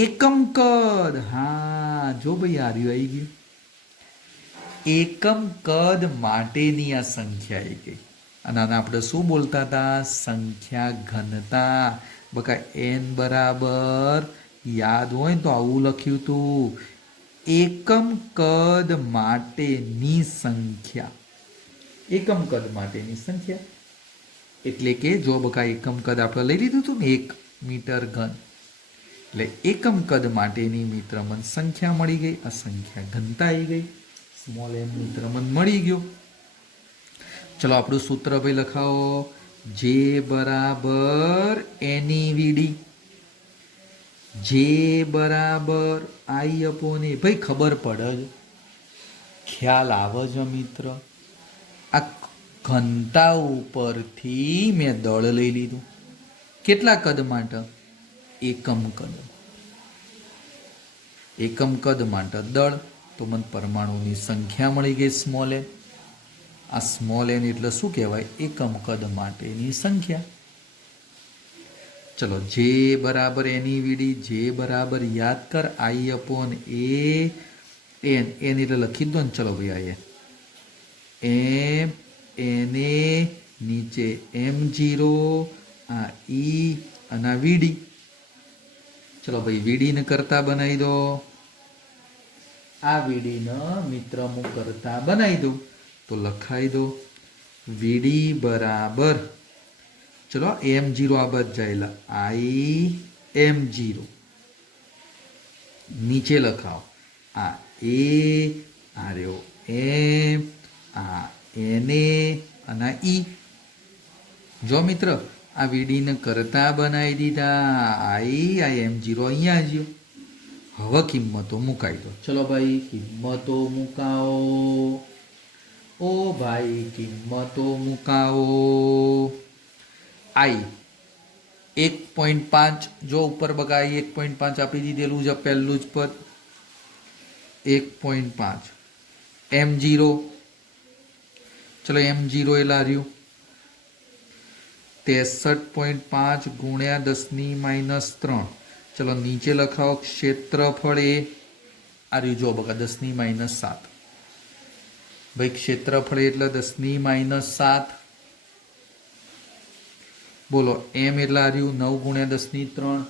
એકમ કદ. હા, જો ભાઈ આર્યું આવી ગયું. એકમ કદ માટેની આ સંખ્યા આવી ગઈ. અને આને આપણે શું બોલતા હતા? સંખ્યા ઘનતા. બકા n બરાબર યાદ હોય તો આવું લખ્યું હતું, એકમ કદ માટેની સંખ્યા. એકમ કદ માટેની સંખ્યા એટલે કે જો બકા એકમ કદ આપણે લઈ લીધું હતું ને 1 મીટર ઘન, એટલે એકમ કદ માટેની મિત્ર મન સંખ્યા મળી ગઈ. આ સંખ્યા ઘનતા આવી ગઈ. સ્મોલ m મિત્ર મન મળી ગયો. ચલો આપણું સૂત્ર ભાઈ લખાવો, J બરાબર NeVD. J બરાબર I/A. ભાઈ ખબર પડે જ, ખ્યાલ આવે છે મિત્ર. આ ઘનતા ઉપરથી મેં દળ લઈ લીધું. કેટલા કદ માટે? એકમ કદ. એકમ કદ માટે દળ. તો મને પરમાણુની સંખ્યા મળી ગઈ સ્મોલ n. આ સ્મોલ n એટલે શું કહેવાય? એકમ કદ માટેની સંખ્યા. ચલો J બરાબર NeVD. J બરાબર યાદ કર I/A n. n એટલે લખી દો ને. ચલો ભાઈ m na નીચે m0, આ E અને આ VD. ચલો ભાઈ VD ને કરતા બનાવી દો. આ VD ને મિત્ર હું કરતા બનાવી દઉં તો લખાઈ દો VD બરાબર, ચલો m0 આ બાદ જાયેલા I/m0 નીચે લખાવો. આ a, આ રહ્યો m, આ na અને E. જો મિત્ર આ VD ને કરતા બનાવી દીધા. I/m0 અહીંયા જ. હવે કિંમતો મુકાઈ દો. ચલો ભાઈ કિંમતો મુકાવો. ઓ ભાઈ કિંમતો મુકાવો. આઈ 1.5, જો ઉપર બગાઈ 1.5 આપી દીધેલું છે પહેલું જ પદ. 1.5 m0, ચલો m0 એ લાર્યું 63.5 ગુણ્યા 10⁻3. ચલો નીચે લખાવો ક્ષેત્રફળ એ આ રહ્યું, જો બગા 10⁻7. ભાઈ ક્ષેત્રફળ એટલે 10⁻7. બોલો એમ એટલે આ રહ્યું 9 ગુણ્યા 10⁻3.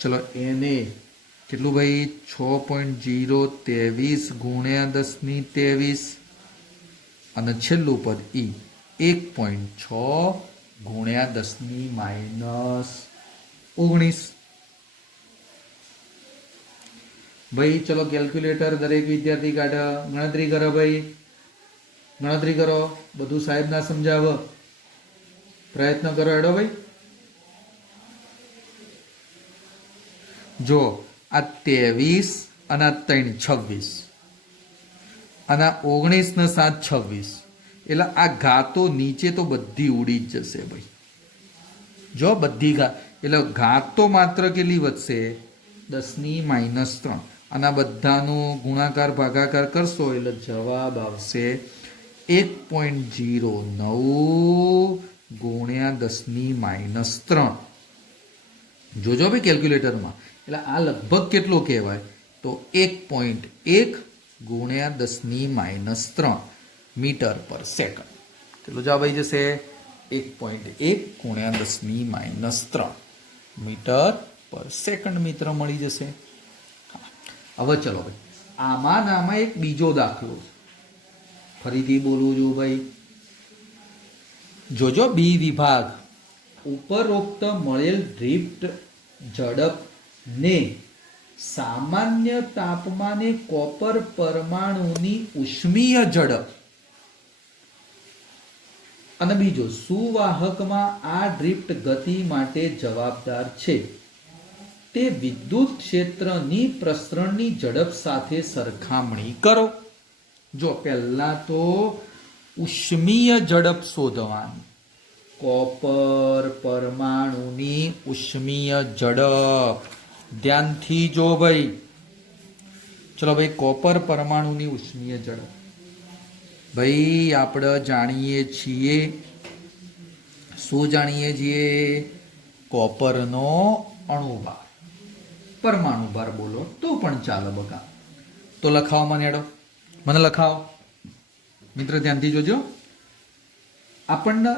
ચલો એને કેટલું ભાઈ 6.023 ગુણ્યા 10⁻23 અને છેલ્લું પદ ઈ 1.6 ગુણ્યા 10⁻19. ભાઈ ચલો કેલ્ક્યુલેટર દરેક વિદ્યાર્થી કાઢે, ગણતરી કરો ભાઈ, ગણતરી કરો. બધું સાહેબ ના સમજાવ, પ્રયત્ન કરો હેડો ભાઈ. જો આ 23 અને આ 3 26 અને 19 ને 7 26, એટલે આ ઘાતો નીચે તો બધી ઉડી જ જશે ભાઈ. જો બધી ઘાત એટલે ઘાત તો માત્ર કેટલી વધશે 10⁻3 અને આ બધાનો ગુણાકાર ભાગાકાર કરશો એટલે જવાબ આવશે 1.09 ગુણ્યા 10⁻3. જોજો ભાઈ કેલ્ક્યુલેટરમાં. એટલે આ લગભગ કેટલો કહેવાય તો 1.1 ગુણ્યા 10⁻3 મીટર પર સેકન્ડ. કેટલો જવાબ આવી જશે 1.1 ગુણ્યા 10⁻3 મીટર પર સેકન્ડ મિત્ર મળી જશે. હવે ચલો ભાઈ આમાં એક બીજો દાખલો ફરીથી બોલું છું ભાઈ. જોજો બી વિભાગ ઉપરોક્ત મળેલ ડ્રિફ્ટ ઝડપને સામાન્ય તાપમાને કોપર પરમાણુની ઉષ્મીય ઝડપ અને બીજો સુવાહકમાં આ ડ્રિફ્ટ ગતિ માટે જવાબદાર છે તે વિદ્યુત ક્ષેત્રની પ્રસરણની ઝડપ સાથે સરખામણી કરો. જો પહેલા તો ઉષ્મીય ઝડપ શોધવાની. કોપર પરમાણુની ઉષ્મીય ઝડપ ધ્યાનથી જો ભાઈ. ચલો ભાઈ કોપર પરમાણુની ઉષ્મીય ઝડપ ભાઈ આપણે જાણીએ છીએ. શું જાણીએ છીએ? કોપરનો અણુભાર, પરમાણુ ભાર બોલો તો પણ ચાલે બકા. તો લખાવો મને હેડો, મને લખાવો મિત્ર, ધ્યાનથી જોજો. આપણને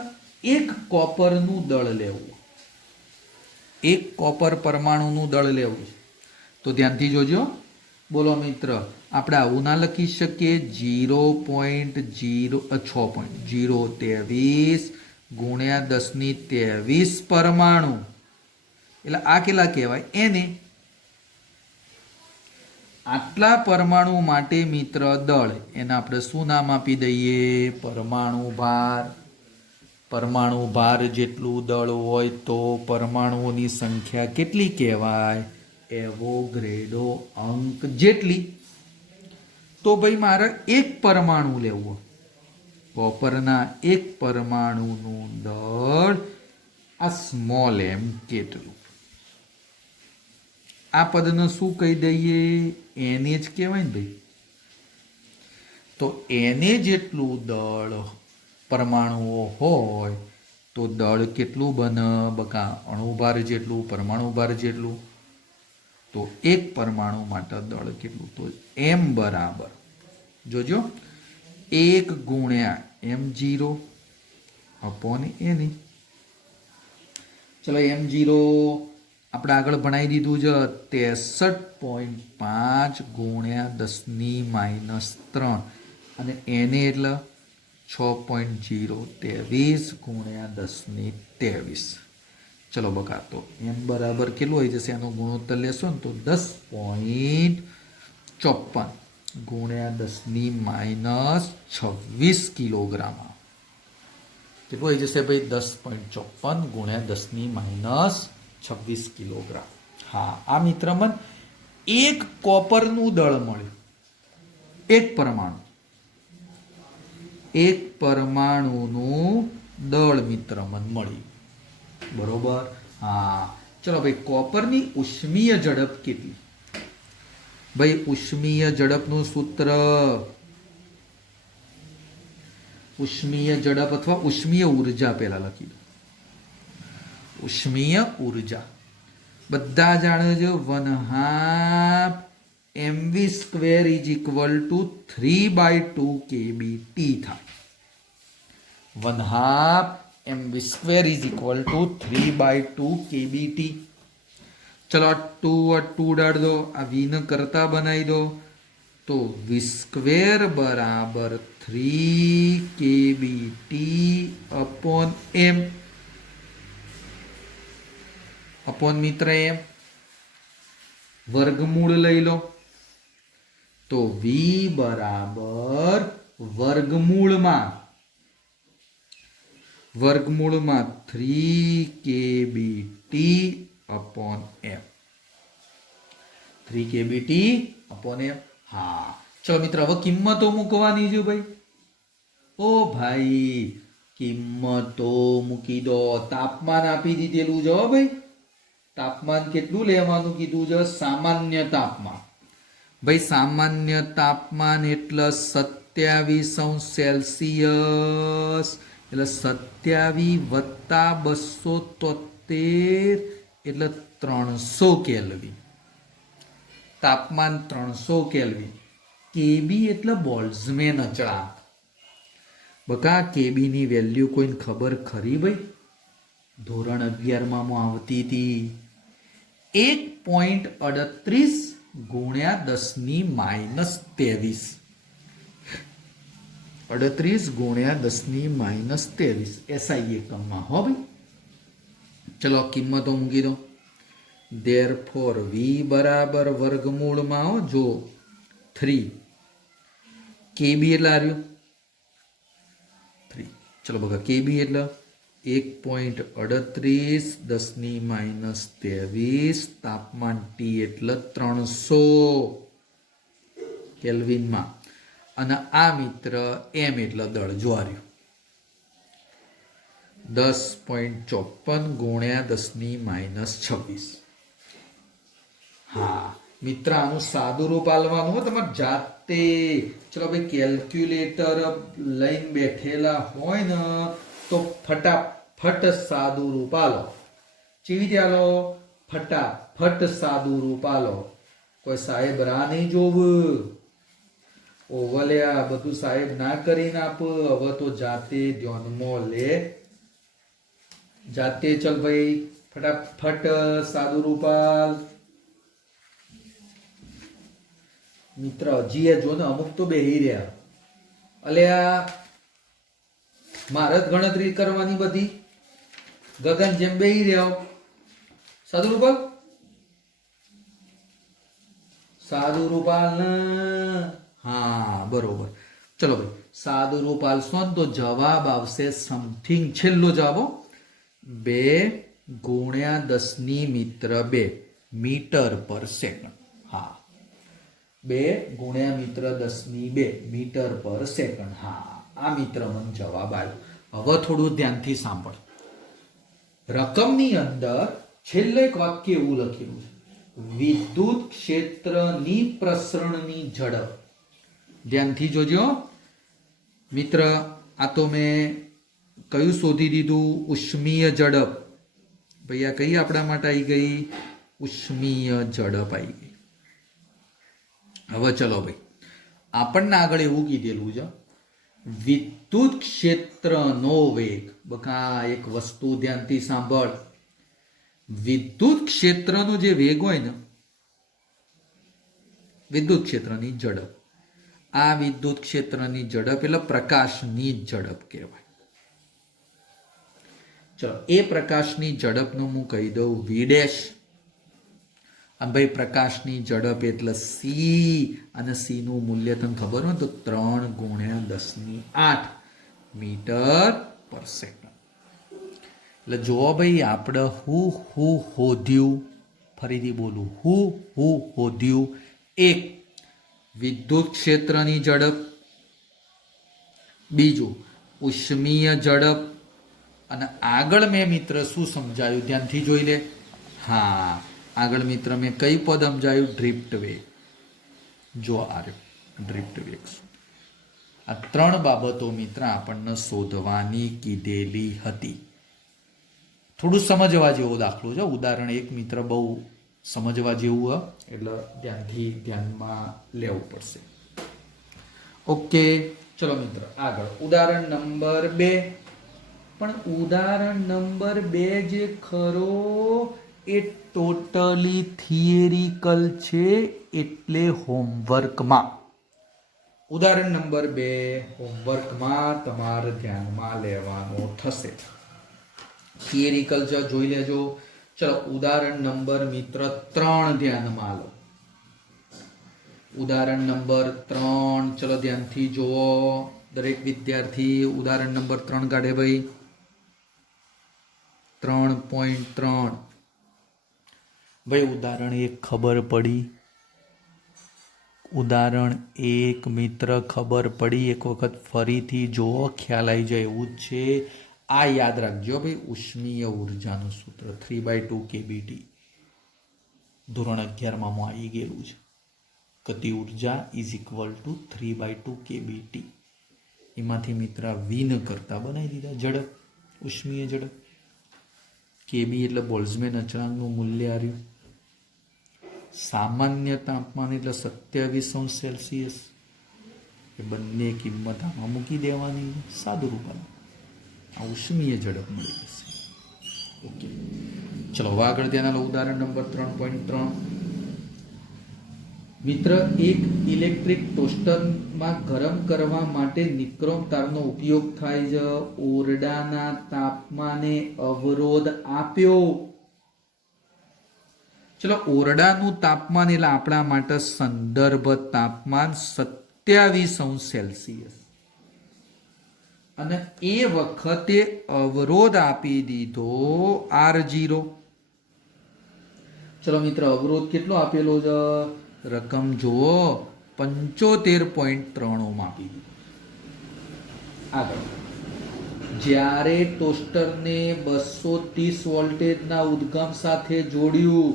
એક કોપરનું દળ લેવું, એક કોપર પરમાણુનું દળ લેવું, તો ધ્યાનથી જોજો. બોલો મિત્ર, આપણે આવું ના લખી શકીએ 0.023 ગુણ્યા 10⁻23 પરમાણુ. એટલે આ કેટલા કહેવાય એને. આટલા પરમાણુ માટે મિત્ર દળ, એને આપણે શું નામ આપી દઈએ? પરમાણુ ભાર. પરમાણુ ભાર જેટલું દળ હોય તો પરમાણુઓની સંખ્યા કેટલી કહેવાય? એવોગ્રેડો અંક જેટલી. તો ભાઈ મારે એક પરમાણુ લેવું, કોપરના એક પરમાણુનું દળ આ સ્મોલ એમ કેટલું. આ પદને શું કહી દઈએ? એને જ કહેવાય ને ભાઈ. તો એને જેટલું દળ પરમાણુઓ હોય તો દળ કેટલું બને બકા? અણુભાર જેટલું, પરમાણુ ભાર જેટલું. તો એક પરમાણુ માટે દળ કેટલું? તો m બરાબર જોજો 1 ગુણ્યા m0 અપોન n. ચલો m0 આપણે આગળ ભણાવી દીધું છે 63.5 ગુણ્યા 10⁻3 અને એને એટલે 6.023 ગુણ્યા 10⁻23. ચલો બકા, તો m બરાબર કેટલું આવી જશે? એનો ગુણોત્તર લેશો ને તો 10.54 ગુણ્યા 10⁻26 કિલોગ્રામ. કેટલું આવી જશે ભાઈ? 10.54 ગુણ્યા 10⁻26 કિલોગ્રામ. હા, આ મિત્ર મને એક કોપરનું દળ મળ્યું. એક પરમાણુનું દળ મિત્ર મન મળ્યું. બરોબર. હા, ચલો ભાઈ, કોપરની ઉષ્મીય ઝડપ કેટલી? ભાઈ ઉષ્મીય ઝડપનું સૂત્ર, ઉષ્મીય ઝડપ અથવા ઉષ્મીય ઉર્જા પહેલા લખી દો. ઉષ્મીય ઉર્જા બધા જાણો છો, 1/2 mv² is equal two 3/2 kBT થાય. 1/2 mv² is equal two 3/2 kBT. ચલો 2 ઉડાડ દો, આ v ને કરતા બનાવી દો, તો v² બરાબર 3 kBT અપોન m અપોન મિત્ર એમ. વર્ગમૂળ લઈ લો તો v બરાબર વર્ગમૂળમાં 3 kBT upon m. 3 kBT upon m. હા, ચલો મિત્ર, હવે કિંમતો મૂકવાની છે ભાઈ. ઓ ભાઈ, કિંમતો મૂકી દો. તાપમાન આપી દીધેલું છે ભાઈ. તાપમાન કેટલું લેવાનું કીધું છે? સામાન્ય તાપમાન. ભાઈ સામાન્ય તાપમાન એટલે 27°C એટલે 27 વત્તા 273 એટલે 300 કેલ્વિન. તાપમાન 300 કેલ્વિન. કેબી એટલે બોલ્ટ્ઝમેન અચળાંક. બકા કેબી ની વેલ્યુ કોઈને ખબર ખરી ભાઈ? ધોરણ 11માં આવતી હતી. 1.38 ગુણ્યા 10⁻23. 38 ગુણ્યા 10⁻23 SI એકમમાં હો ભાઈ. ચલો કિંમતો મૂકી દો. ધેરફોર v બરાબર વર્ગમૂળમાં હો જો 3 કેબી એટલે આવ્યું 3. ચલો બગા કેબી એટલે 1.38 10⁻23 તાપમાન T એટલે 300 કેલ્વિનમાં અને આ મિત્ર m એટલે દળ જ્વાર્યું 10.54 ગુણ્યા 10⁻26. હા મિત્ર, આનું સાદું રૂપ આલવાનું હો તમારે જાતે. ચલો ભાઈ, કેલ્ક્યુલેટર લઈને બેઠેલા હોય ને તો ફટાફટ સાદું રૂપ આલો. કેવી રીતે આલો? ફટાફટ સાદું રૂપ આલો. કોઈ સાહેબ રાહ નહીં જોવું. ઓવલ્યા બધું સાહેબ ના કરીને આપ. હવે તો જાતે ધ્યાનમાં લે. જાતે ચલ ભાઈ, ફટાફટ સાદું રૂપ આલ. મિત્ર હજી જો ને અમુક તો બેહી રહ્યા. અલ્યા મારે જ ગણતરી કરવાની બધી. ગગન જેમ બેહી રહ્યો. સાદું રૂપાલ, સાદું રૂપાલ ને. હા બરોબર. ચલો ભાઈ, સાદું રૂપાલ સો તો જવાબ આવશે સમથિંગ. છેલ્લો જવાબ 2 ગુણ્યા 10⁻2 મીટર પર સેકન્ડ. હા, 2 ગુણ્યા મિત્ર 10⁻2 મીટર પર સેકન્ડ. હા, આ મિત્ર મને જવાબ આવ્યો. હવે થોડું ધ્યાનથી સાંભળ. રકમની અંદર છેલ્લે એક વાક્ય એવું લખેલું છે, વિદ્યુત ક્ષેત્રની પ્રસરણની ઝડપ. ધ્યાનથી જોજો મિત્ર. આ તો મેં કયું શોધી દીધું? ઉષ્મીય ઝડપ. ભાઈ આ કઈ આપણા માટે આવી ગઈ? ઉષ્મીય ઝડપ આવી ગઈ. હવે ચલો ભાઈ, આપણને આગળ એવું કીધેલું છે વિદ્યુત ક્ષેત્રનો વેગ. બકા એક વસ્તુ ધ્યાનથી સાંભળ. વિદ્યુત ક્ષેત્રનો જે વેગ હોય ને, વિદ્યુત ક્ષેત્રની ઝડપ, આ વિદ્યુત ક્ષેત્રની ઝડપ એટલે પ્રકાશની ઝડપ કહેવાય. ચલો એ પ્રકાશની ઝડપનું હું કહી દઉં v ડેશ. અને ભાઈ પ્રકાશની ઝડપ એટલે c, અને c નું મૂલ્ય તને ખબર હોય તો 3 ગુણ્યા 10⁸ મીટર પર સેકન્ડ. એટલે જુઓ ભાઈ, આપણે હું હોધ્યું, ફરીથી બોલું, હું હોધ્યું. એક વિદ્યુત ક્ષેત્રની ઝડપ, બીજું ઉષ્મીય ઝડપ, અને આગળ મેં મિત્ર શું સમજાયું ધ્યાનથી જોઈ લે. હા, આગળ મિત્ર મેં કઈ પદ સમજાયું? ડ્રિફ્ટ વેગ. જો આ ડ્રિફ્ટ વેગ. આ ત્રણ બાબતો મિત્ર આપણને શોધવાની કીધેલી હતી. થોડું સમજવા જેવો દાખલો છે. ઉદાહરણ એક મિત્ર બહુ સમજવા જેવું એટલે ધ્યાનમાં લેવું પડશે. ઓકે, ચલો મિત્ર આગળ ઉદાહરણ નંબર 2. પણ ઉદાહરણ નંબર 2 જે ખરો એ ટોટલી થિયરિકલ છે, એટલે હોમવર્કમાં. ઉદાહરણ નંબર 2 હોમવર્કમાં તમારે ધ્યાનમાં લેવાનો થશે. થિયરિકલ છે, જોઈ લેજો. ચલો ઉદાહરણ નંબર મિત્ર 3 ધ્યાનમાં લો. ઉદાહરણ નંબર 3 ચલો ધ્યાનથી જુઓ. દરેક વિદ્યાર્થી ઉદાહરણ નંબર 3 કાઢે ભાઈ. 3.3 ભાઈ ઉદાહરણ 1 ખબર પડી? ઉદાહરણ 1 મિત્ર ખબર પડી? એક વખત ફરીથી જુઓ, ખ્યાલ આવી જાય એવું જ છે. આ યાદ રાખજો ભાઈ, ઉષ્મીય ઉર્જાનું સૂત્ર 3/2 kBT ધોરણ 11માં આવી ગયેલું છે. ગતિ ઉર્જા ઇઝ ઇક્વલ ટુ 3/2 kBT. એમાંથી મિત્ર વિન કરતા બનાવી દીધા ઝડપ, ઉષ્મીય ઝડપ. કેબી એટલે બોલ્ટ્ઝમેન અચળાંકનું મૂલ્ય આવ્યું. સામાન્ય તાપમાન એટલે 27°C. એ બંને કિંમત આમાં મૂકી દેવાની, સાદું રૂપ આ ઉષ્મીય ઝડપ મળી જશે. ઓકે, ચલો આગળ ધ્યાન ઉદાહરણ નંબર 3.3. મિત્ર એક ઇલેક્ટ્રિક ટોસ્ટરમાં ગરમ કરવા માટે નિક્રોમ તારનો ઉપયોગ થાય છે. ઓરડાના તાપમાને અવરોધ આપ્યો. ચલો ઓરડાનું તાપમાન એટલે આપણા માટે સંદર્ભ તાપમાન 27°C. અને એ વખતે અવરોધ આપી દીધો R0. ચલો મિત્ર અવરોધ કેટલો આપેલો છે? રકમ જુઓ, 75.3 ઓહ્મ આપી દીધો. આગળ જ્યારે ટોસ્ટરને 230 વોલ્ટેજના ઉદ્ગમ સાથે જોડ્યું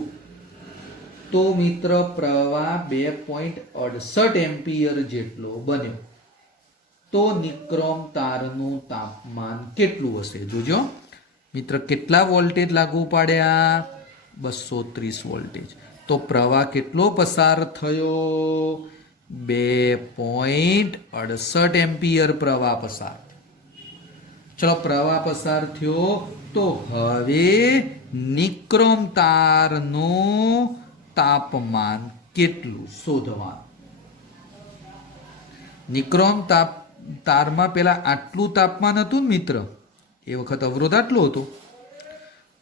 તો મિત્ર પ્રવાહ 2.68 એમ્પિયર જેટલો બન્યો. તો નિક્રોમ તારનું તાપમાન કેટલું હશે? જોજો મિત્ર, કેટલા વોલ્ટેજ લાગુ પાડ્યા? 230 વોલ્ટેજ. તો પ્રવાહ કેટલો પસાર થયો? 2.68 એમ્પિયર પ્રવાહ પસાર. ચલો પ્રવાહ પસાર થયો તો હવે નિક્રોમ તારનું તાપમાન કેટલું શોધવાનું. નિક્રોમ તારમાં પેલા આટલું તાપમાન હતું ને મિત્ર, એ વખત અવરોધ આટલો હતો.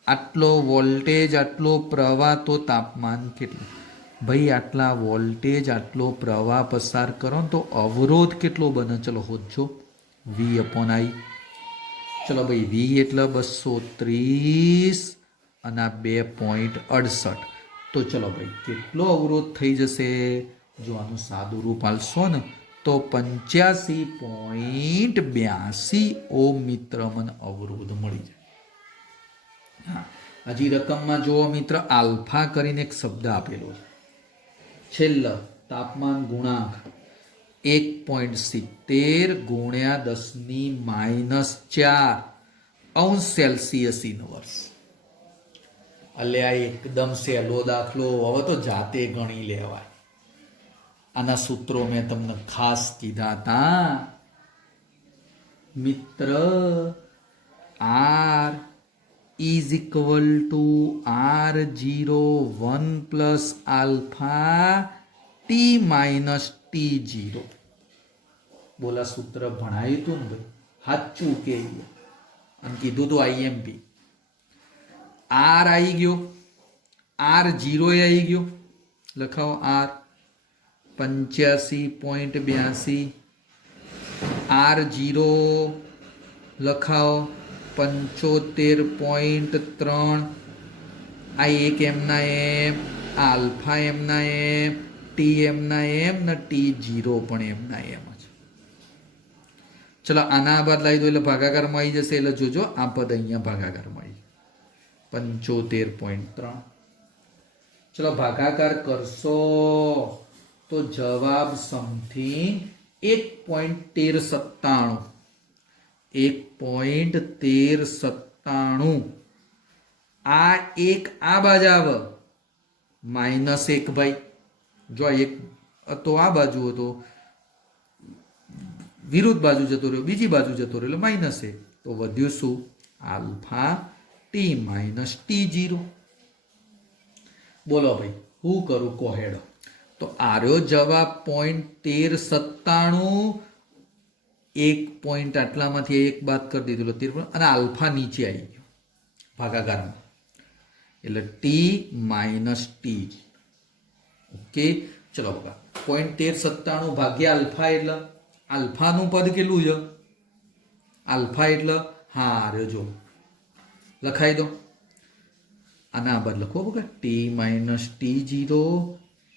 આટલો વોલ્ટેજ, આટલો પ્રવાહ, તો તાપમાન કેટલું? ભાઈ આટલા વોલ્ટેજ, આટલો પ્રવાહ પસાર કરો તો અવરોધ કેટલો બને? ચલો હોજો, V/I. ચલો ભાઈ V એટલે 230 અને 2.68. તો ચલો ભાઈ કેટલો અવરોધ થઈ જશે? જો આનું સાદું રૂપ આલશો ને તો 85.82 ઓહ્મ મિત્ર મને અવરોધ મળી જાય. હા, હજી રકમમાં જુઓ મિત્ર, આલ્ફા કરીને એક શબ્દ આપેલો છે. છેલ્લો તાપમાન ગુણાંક 1.70 ગુણ્યા 10⁻⁴ અંશ સેલ્સિયસ ઇનવર્સ. અલ્યા એકદમ સહેલો દાખલો, હવે તો જાતે ગણી લેવાય. આના સૂત્રો મેં તમને ખાસ કીધા હતા મિત્ર. R is equal to R01 plus alpha T minus T0. બોલા સૂત્ર ભણાયું તું ને ભાઈ, સાચું કે અને કીધું તું IMP. R આવી ગયો, R0 આવી ગયો, લખાવો R 85.82. R0 લખાવો 75.3. આ એક એમના એમ, આલ્ફા એમના એમ, T ટી એમના એમ ને T0 પણ એમના એમ જ. ચલો આના આ બાદ લાવી દો એટલે ભાગાકારમાં આવી જશે. એટલે જોજો આ પદ અહીંયા ભાગાકારમાં આવી 75.3. ચલો ભાગાકાર કરશો તો જવાબ સમથિંગ 1.1397. 1.1397. આ એક આ બાજુ આવે -1 ભાઈ. જો એક તો આ બાજુ હતો, વિરુદ્ધ બાજુ જતો રહ્યો, બીજી બાજુ જતો રહ્યો એટલે -1. તો વધ્યું શું? Alpha T minus T0. બોલો ભાઈ હું કરું કોહેડો. તો આર્યો જવાબ 0.1397. એક પોઈન્ટ આટલામાંથી એક બાદ કરી દીધું 13, અને આલ્ફા નીચે આવી ગયો ભાગાકારમાં એટલે ટી માઇનસ ટી. ઓકે ચલો બકા 0.1397 ભાગ્યા આલ્ફા એટલે આલ્ફાનું પદ કેટલું છે? આલ્ફા એટલે હા રહ્યો જો લખાઈ દો. આના બાદ લખો બકા ટી માઇનસ T0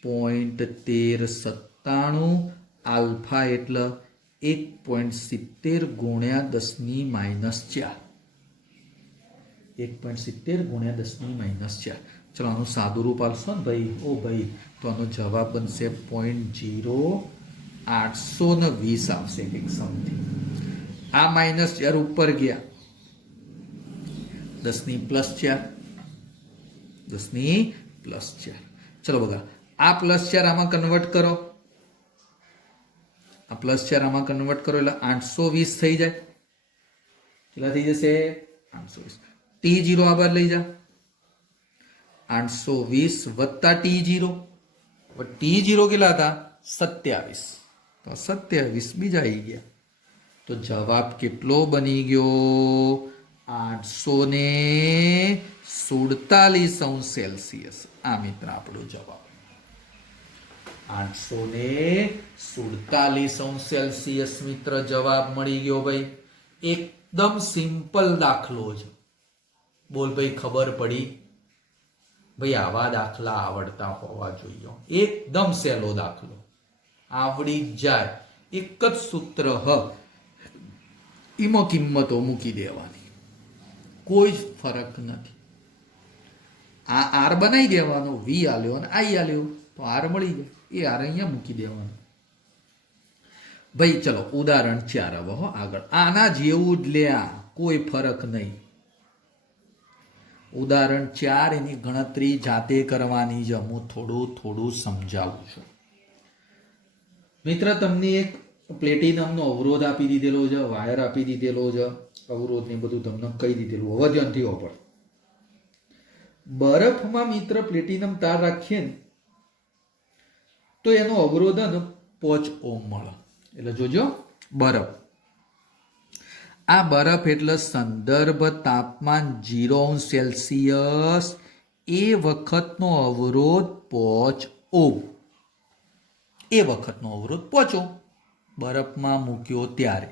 0.1397. આલ્ફા એટલે 1.70 ગુણ્યા 10 - 4. 1.70 ગુણ્યા 10 - 4. ચલો આનું સાદું રૂપ આવશે ને ભાઈ. ઓ ભાઈ તો આનો જવાબ બનશે 0.0820 આવશે કંઈક સમથિંગ. આ -4 ઉપર ગયા 10 + 4. 10 + 4. ચલો બગા આ +4 આમાં કન્વર્ટ કરો. આ +4 આમાં કન્વર્ટ કરો એટલે 820 થઈ જાય. કેટલા થઈ જશે? 820. T0 આ બાર લઈ જા 820 વત્તા T0. T0 કેટલા હતા? 27. તો 27 બીજા આવી ગયા. તો જવાબ કેટલો બની ગયો? 847 સેલ્સિયસ. આ મિત્ર આપણો જવાબ 847 સેલ્સિયસ મિત્ર જવાબ મળી ગયો ભાઈ. એકદમ સિમ્પલ દાખલો છે. બોલ ભાઈ ખબર પડી? ભાઈ આવા દાખલા આવડતા હોવા જોઈએ. એકદમ સહેલો દાખલો આવડી જાય. એક જ સૂત્ર હ એમાં કિંમતો મૂકી દેવાની, કોઈ જ ફરક નથી. આ આર બનાવી દેવાનો, વી આલ્યો અને આઈ આલ્યો તો આર મળી જાય. એ આર અહીંયા મૂકી દેવાનું. ભાઈ ચલો ઉદાહરણ 4 હવે હો આગળ. આના જેવું જ લ્યા, કોઈ ફરક નહીં. ઉદાહરણ 4 એની ગણતરી જાતે કરવાની છે. હું થોડું સમજાવું છું. મિત્ર તમને એક પ્લેટિનમનો અવરોધ આપી દીધેલો છે, વાયર આપી દીધેલો છે, અવરોધ ને બધું તમને કહી દીધેલું. હવે ધ્યાનથી વાપર. બરફમાં મિત્ર પ્લેટિનમ તાર રાખીએ ને તો એનો અવરોધ 5 ઓહ્મ મળે. એટલે જોજો બરફ. આ બરફ એટલે સંદર્ભ તાપમાન 0°C. એ વખતનો અવરોધ 5 ઓહ્મ. એ વખતનો અવરોધ 5 ઓહ્મ બરફમાં મૂક્યો ત્યારે.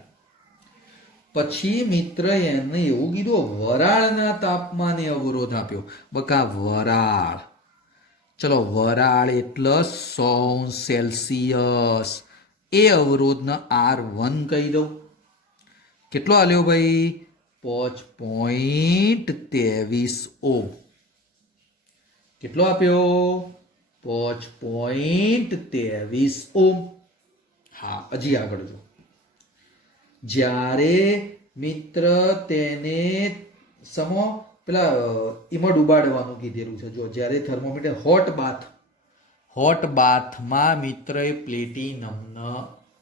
પછી મિત્ર એને એવું કીધું વરાળના તાપમાને અવરોધ આપ્યો. બકા વરાળ. ચલો વરાળ એટલે 100°C. એ અવરોધને R1 કહી દઉં. કેટલો આલ્યો ભાઈ? 5.23 ઓહ્મ. કેટલો આપ્યો? 5.23 ઓહ્મ. હા હજી આગળ જો. જ્યારે મિત્ર તેને સમો પેલા એમાં ડુબાડવાનું કીધેલું છે. જો જ્યારે થર્મોમીટર હોટ બાથમાં મિત્ર એ પ્લેટિનમનો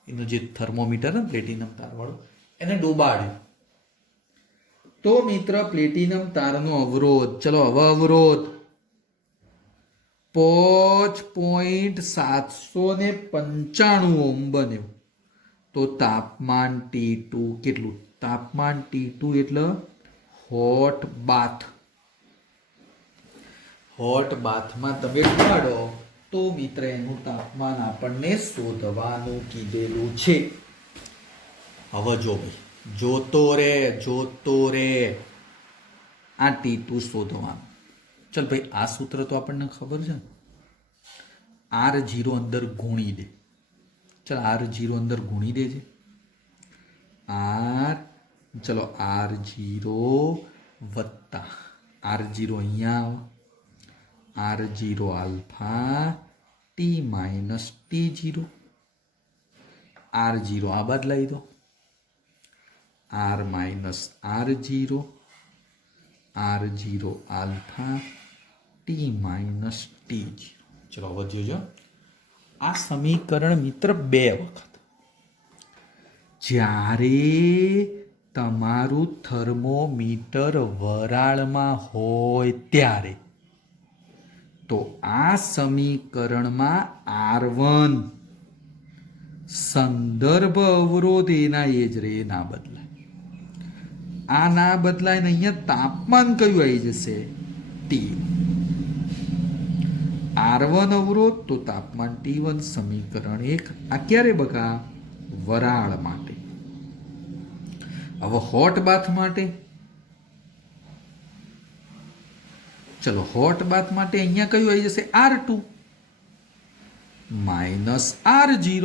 એનું જે થર્મોમીટર ને પ્લેટિનમ તારવાળું એને ડુબાડ્યું તો મિત્ર પ્લેટિનમ તારનો અવરોધ, ચલો હવે અવરોધ 5.795 ઓહ્મ બન્યો. તો તાપમાન T2 કેટલું? તાપમાન T2 એટલે હોટ બાથ. હોટ બાથમાં તમે ડુબાડો તો મિત્ર એનું તાપમાન આપણને શોધવાનું કીધેલું છે. હવે જો ભાઈ જોતો રે આ T2 શોધવાનું. ચલ ભાઈ આ સૂત્ર તો આપણને ખબર છે ને. R0 અંદર ગુણી દે. ચલો R0 અંદર ગુણી દેજે. ચલો R0 વત્તા R0 અહીંયા આવો, R0 alpha T minus T0. R0 આ બદલાઈ દો, R minus R0 alpha T minus T0. ચલો વધ્યો જો આ સમીકરણ મિત્ર 2 વખત. જ્યારે તમારું થર્મોમીટર વરાળમાં હોય ત્યારે તો આ સમીકરણમાં R1 સંદર્ભ અવરોધ એના એ જ રે, ના બદલાય. આ ના બદલાય ને અહીંયા તાપમાન કયું આવી જશે? T. R1 અવરોધ તો તાપમાન T1. સમીકરણ 1. આ ક્યારે બકા? વરાળ માટે. હવે હોટ બાથ માટે, ચલો હોટ બાથ માટે અહીંયા કયું આવી જશે? R2 minus R0.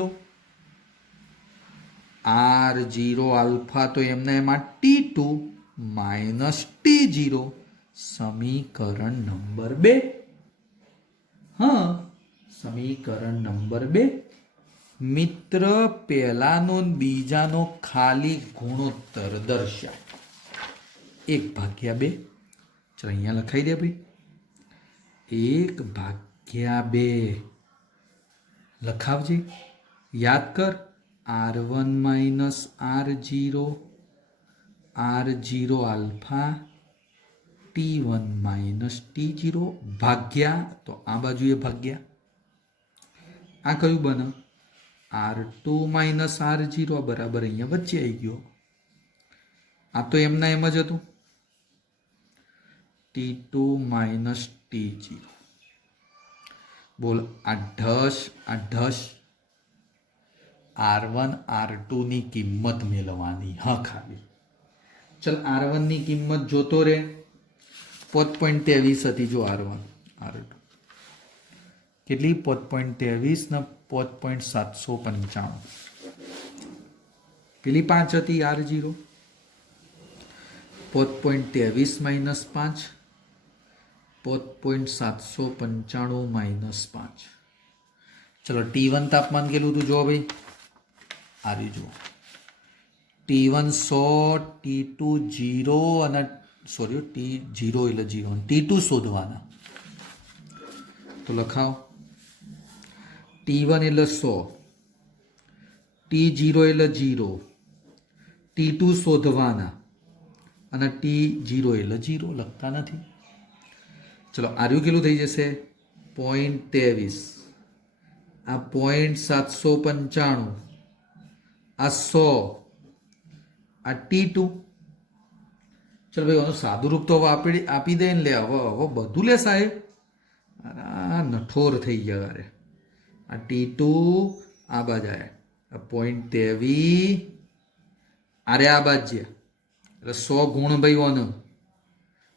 R0 alpha તો એમના એમાં T2 માઇનસ T0. સમીકરણ નંબર 2. હા, સમીકરણ નંબર 2. મિત્ર પહેલાનો બીજાનો ખાલી ગુણોત્તર દર્શાય. 1/2. ચલો અહીંયા લખાઈ દે ભાઈ, 1/2 લખાવજે. યાદ કર, R1 minus R0 alpha T1 minus T0 ભાગ્યા, તો આ બાજુએ ભાગ્યા. આ કયું બને? R2 માઇનસ R0 બરાબર અહીંયા વચ્ચે આવી ગયો. આ તો એમના એમ જ હતું, T2 માઇનસ T0. બોલ આ ઢસ R1 R2 ની કિંમત મેળવવાની. હા ખાલી ચલ R1 ની કિંમત જોતો રે. 5.23 હતી જો R1. R2 કેટલી? 5.23 ને 5.795. પેલી 5 હતી R0. 5.23 minus 5, 5.795 minus 5. ચલો T1 તાપમાન કેટલું હતું જો ભાઈ? આ જુઓ, T1 100, T2 0 અને સોરી T0 એટલે 0, T2 શોધવાના. તો લખાવ, T1 એટલે 100, T0 એટલે 0, T2 શોધવાના અને T0 એટલે 0 લખતા નથી. ચલો આર્યું કેટલું થઈ જશે? 0.23. આ 0.795, આ 100, આ T2. ચલો ભાઈ આનું સાદું રૂપ તો આપી દે ને. લે હવે બધું લે સાહેબ. આ નઠોર થઈ ગયા. અરે આ T2 આ બાજુ આવે, આ 0.23 અરે આ બાજુ છે એટલે 100 ગુણ ભાઈ ઓનો,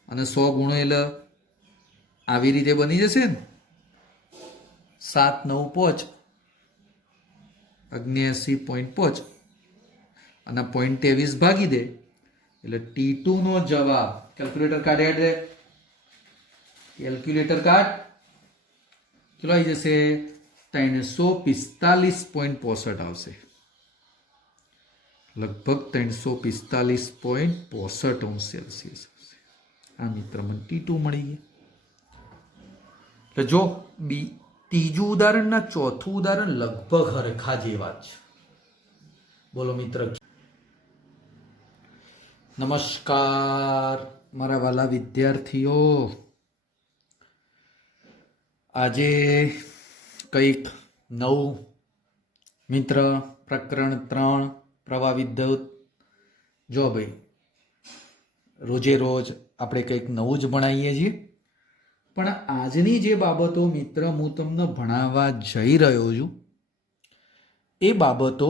અને 100 ગુણ એટલે આવી રીતે બની જશે ને 7 9 5 79.5 અને 0.23 ભાગી દે એટલે T2 નો જવાબ. કેલ્ક્યુલેટર કાઢે દે, કેલ્ક્યુલેટર કાઢ. કેટલો આવી જશે? 345.65 આવશે. લગભગ 345.65 સેલ્સિયસ આવશે. આ મિત્ર મને T2 મળી ગયા. તો જો ત્રીજું ઉદાહરણ ના ચોથું ઉદાહરણ લગભગ હરખા જેવા જ છે. બોલો મિત્ર. નમસ્કાર મારા વાલા વિદ્યાર્થીઓ. આજે કંઈક નવું મિત્ર પ્રકરણ 3 પ્રવાહ વિદ્યુત. જો ભાઈ રોજે રોજ આપણે કંઈક નવું જ ભણાવીએ છીએ, પણ આજની જે બાબતો મિત્ર હું તમને ભણાવવા જઈ રહ્યો છું એ બાબતો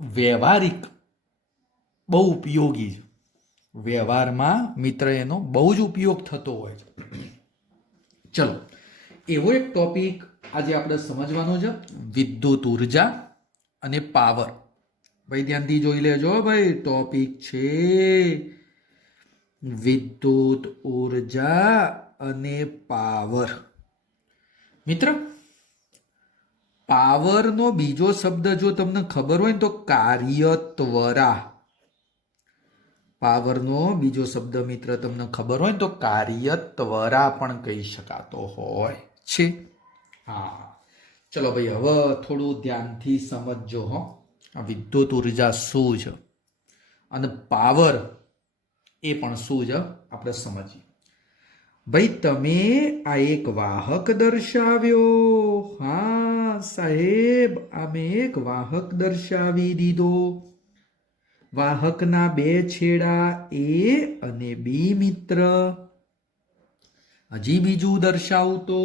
વ્યવહારિક બહુ ઉપયોગી છે. વ્યવહારમાં મિત્ર એનો બહુ જ ઉપયોગ થતો હોય છે. ચલો એવો એક ટોપિક આજે આપણે સમજવાનું છે વિદ્યુત ઉર્જા અને પાવર. ભાઈ ધ્યાનથી જોઈ લેજો ભાઈ, ટોપિક છે વિદ્યુત ઉર્જા અને પાવર. મિત્ર, પાવરનો બીજો શબ્દ જો તમને ખબર હોય ને તો કાર્યત્વરા. પાવરનો બીજો શબ્દ મિત્ર તમને ખબર હોય ને તો કાર્યત્વરા પણ કહી શકાતો હોય છે. હા, ચલો ભાઈ હવે થોડું ધ્યાનથી સમજજો હો. આ વિદ્યુત ઉર્જા શું છે અને પાવર એ પણ શું છે આપણે સમજીએ. ભાઈ તમે આ એક વાહક દર્શાવ્યો. હા સાહેબ, અમે એક વાહક દર્શાવી દીધો. વાહકના બે છેડા એ અને બી મિત્ર. હજી બીજું દર્શાવું તો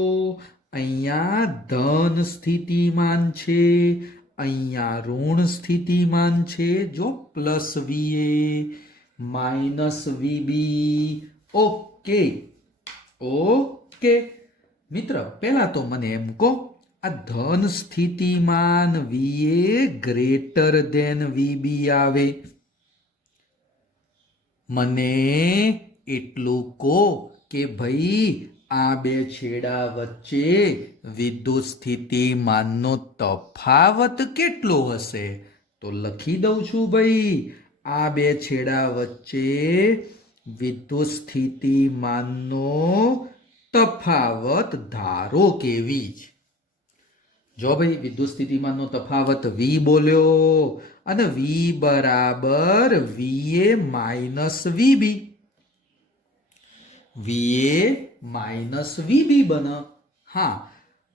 અહીંયા ધન સ્થિતિમાન છે, અહીંયા ઋણ સ્થિતિમાન છે. જો પ્લસ વીએ માઇનસ વીબી. ઓકે ઓકે મિત્ર, પહેલા તો મને એમ કહો, આ ધન સ્થિતિમાન વીએ ગ્રેટર દેન વીબી આવે. મને એટલું કહો કે ભાઈ આ બે છેડા વચ્ચે વિદ્યુત સ્થિતિમાનનો તફાવત કેટલો હશે? તો લખી દઉં છું ભાઈ, આ બે છેડા વચ્ચે વિદ્યુત સ્થિતિમાનનો તફાવત ધારો કે વી. જો ભાઈ વિદ્યુત સ્થિતિમાનનો તફાવત વી બોલ્યો અને વી બરાબર વીએ માઇનસ વીબી. વીએ માઇનસ વીબી બને. હા,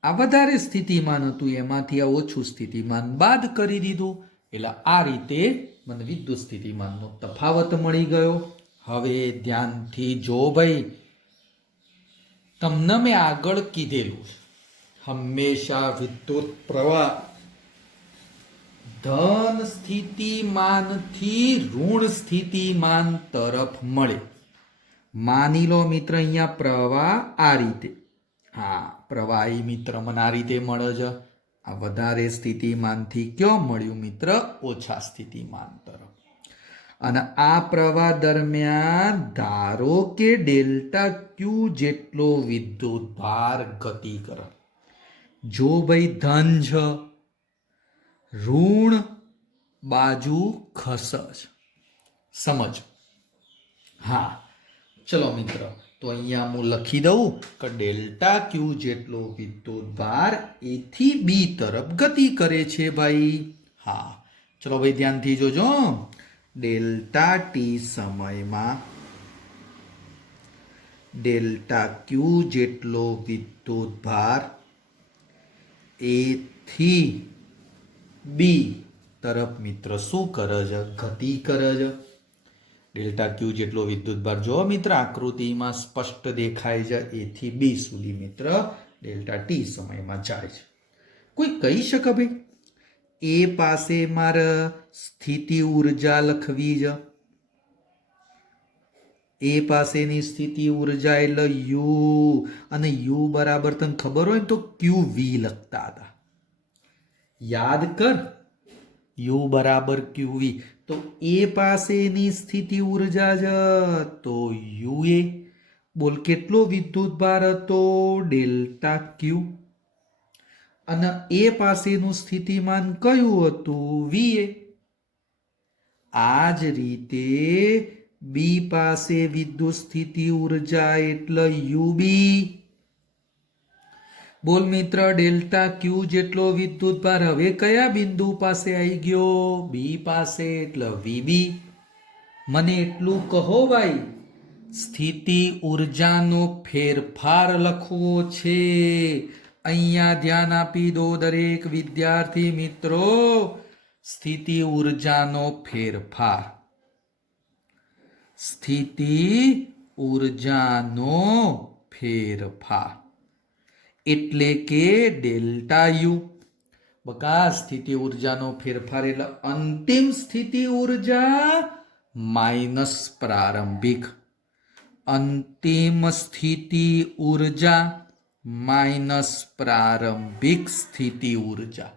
આ વધારે સ્થિતિમાન હતું એમાંથી આ ઓછું સ્થિતિમાન બાદ કરી દીધું, એટલે આ રીતે મને વિદ્યુત સ્થિતિમાનનો તફાવત મળી ગયો. હવે ધ્યાનથી જો ભાઈ, તમને મેં આગળ કીધેલું હંમેશા વિદ્યુત પ્રવાહ ધન સ્થિતિમાનથી ઋણ સ્થિતિમાન તરફ મળે. માની લો મિત્ર અહીંયા પ્રવાહ આ રીતે, હા પ્રવાહી મિત્ર મને આ રીતે મળે છે. આ વધારે સ્થિતિમાનથી ક્યાં મળ્યું મિત્ર? ઓછા સ્થિતિમાન તરફ. અને આ પ્રવાહ દરમિયાન ધારો કે ડેલ્ટા ક્યુ જેટલો વિદ્યુત ભાર ગતિ કરે. જો ભાઈ ધન છે, ઋણ બાજુ ખસજ. સમજ? હા, ચલો મિત્ર, તો અહીંયા હું લખી દઉં કે ડેલ્ટા ક્યુ જેટલો વિદ્યુત ભાર એથી બી તરફ ગતિ કરે છે ભાઈ. હા, ચલો ભાઈ ધ્યાનથી જોજો. ડેલ્ટા ટી સમયમાં ડેલ્ટા ક્યુ જેટલો વિદ્યુત ભાર એથી બી તરફ મિત્ર શું કરે છે? ગતિ કરે છે. ડેલ્ટા ક્યુ જેટલો વિદ્યુત ભાર જો મિત્ર આકૃતિમાં સ્પષ્ટ દેખાય છે. એથી બી સુધી મિત્ર ડેલ્ટા ટી સમયમાં જાય છે. કોઈ કહી શકે ભાઈ એ પાસે મારે સ્થિતિ ઉર્જા લખવી છે. એ પાસેની સ્થિતિ ઉર્જા એટલે યુ, અને યુ બરાબર તને ખબર હોય તો ક્યુ વી લખતા હતા. યાદ કર, યુ બરાબર ક્યુ વી. તો એ પાસેની સ્થિતિ ઉર્જા છે તો યુ એ. બોલ કેટલો વિદ્યુત ભાર હતો? ડેલ્ટા ક્યુ. અને એ પાસેનું સ્થિતિમાન કયું હતું? વી એ. આ જ રીતે બી પાસે વિદ્યુત સ્થિતિ ઉર્જા એટલે યુબી. બોલ મિત્ર ડેલ્ટા ક્યુ જેટલો વિદ્યુત ભાર હવે કયા બિંદુ પાસે આવી ગયો? બી પાસે, એટલે વીબી. મને એટલું કહો ભાઈ, સ્થિતિ ઉર્જાનો ફેરફાર લખવો છે. અહીંયા ધ્યાન આપી દો દરેક વિદ્યાર્થી મિત્રો. સ્થિતિ ઉર્જાનો ફેરફાર, સ્થિતિ ઉર્જાનો ફેરફાર એટલે કે ડેલ્ટા યુ. બકા સ્થિતિ ઉર્જાનો ફેરફાર એટલે અંતિમ સ્થિતિ ઉર્જા માઇનસ પ્રારંભિક. અંતિમ સ્થિતિ ઉર્જા માઇનસ પ્રારંભિક સ્થિતિ ઉર્જા.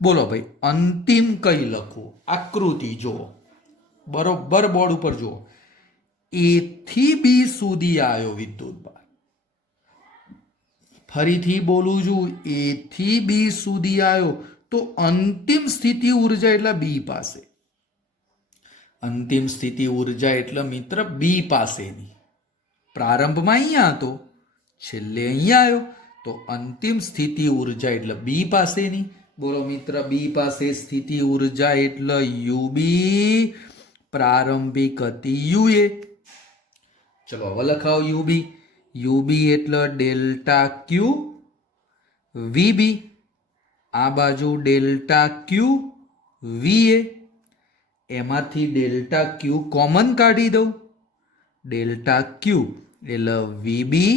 બોલો ભાઈ, અંતિમ કઈ લખવું? આકૃતિ જુઓ, બરોબર બોર્ડ ઉપર જુઓ. એ થી બી સુધી આવ્યો વિદ્યુતભાર. ફરીથી બોલું છું, એ થી બી સુધી આવ્યો તો અંતિમ સ્થિતિ ઉર્જા એટલે બી પાસે. અંતિમ સ્થિતિ ઉર્જા એટલે મિત્ર બી પાસેની. પ્રારંભમાં અહીંયા હતો, છેલ્લે અહીંયા આવ્યો, તો અંતિમ સ્થિતિ ઉર્જા એટલે બી પાસેની. બોલો મિત્ર, બી પાસે સ્થિતિ ઉર્જા એટલે યુબી, પ્રારંભિક હતી યુએ. ચલો હવે લખાવો યુબી. યુબી એટલે ડેલ્ટા ક્યુ વીબી, આ બાજુ ડેલ્ટા ક્યુ વીએ. એમાંથી ડેલ્ટા ક્યુ કોમન કાઢી દઉં. ડેલ્ટા ક્યુ એટલે વીબી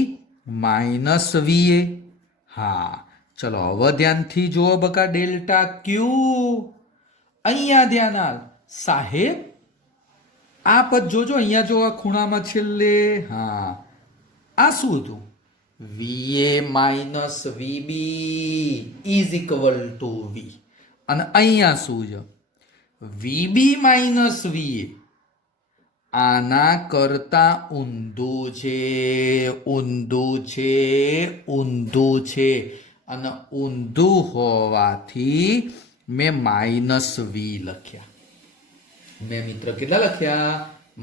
માઇનસ વીએ. હા, ચલો હવે ધ્યાનથી જુઓ બકા. ડેલ્ટા ક્યુ અહીંયા ધ્યાન આલ સાહેબ, આ પદ જોજો અહીંયા જો, આ ખૂણામાં છેલ્લે. હા, આ શું હતું? V A minus V B is equal to V. અને અહીંયા શું છે? V B minus V A. આના કરતા ઊંધું છે, ઊંધું છે, ઊંધું છે. અને ઊંધું હોવાથી મેં માઇનસ વી લખ્યા. મેં મિત્ર કેટલા લખ્યા?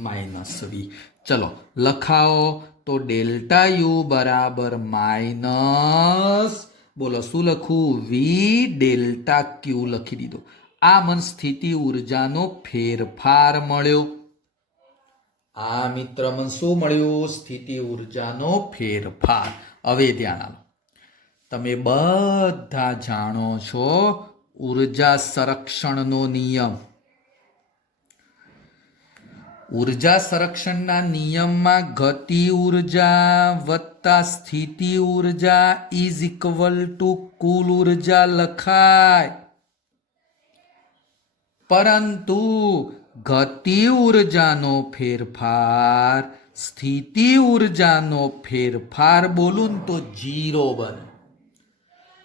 Minus V. ચલો લખાવો તો ડેલ્ટા યુ બરાબર માઇનસ, બોલો શું લખું? વી ડેલ્ટા ક્યુ લખી દીધો. આ મને સ્થિતિ ઉર્જાનો ફેરફાર મળ્યો. આ મિત્ર મને શું મળ્યું? સ્થિતિ ઉર્જાનો ફેરફાર. હવે ધ્યાન આપો, તમે બધા જાણો છો ઉર્જા સંરક્ષણનો નિયમ. ઉર્જા સંરક્ષણના નિયમમાં ગતિ ઉર્જા વત્તા સ્થિતિ ઉર્જા ઇઝ ઇક્વલ ટુ કુલ ઉર્જા લખાય. પરંતુ ગતિ ઉર્જાનો ફેરફાર સ્થિતિ ઉર્જાનો ફેરફાર બોલું તો 0 બને.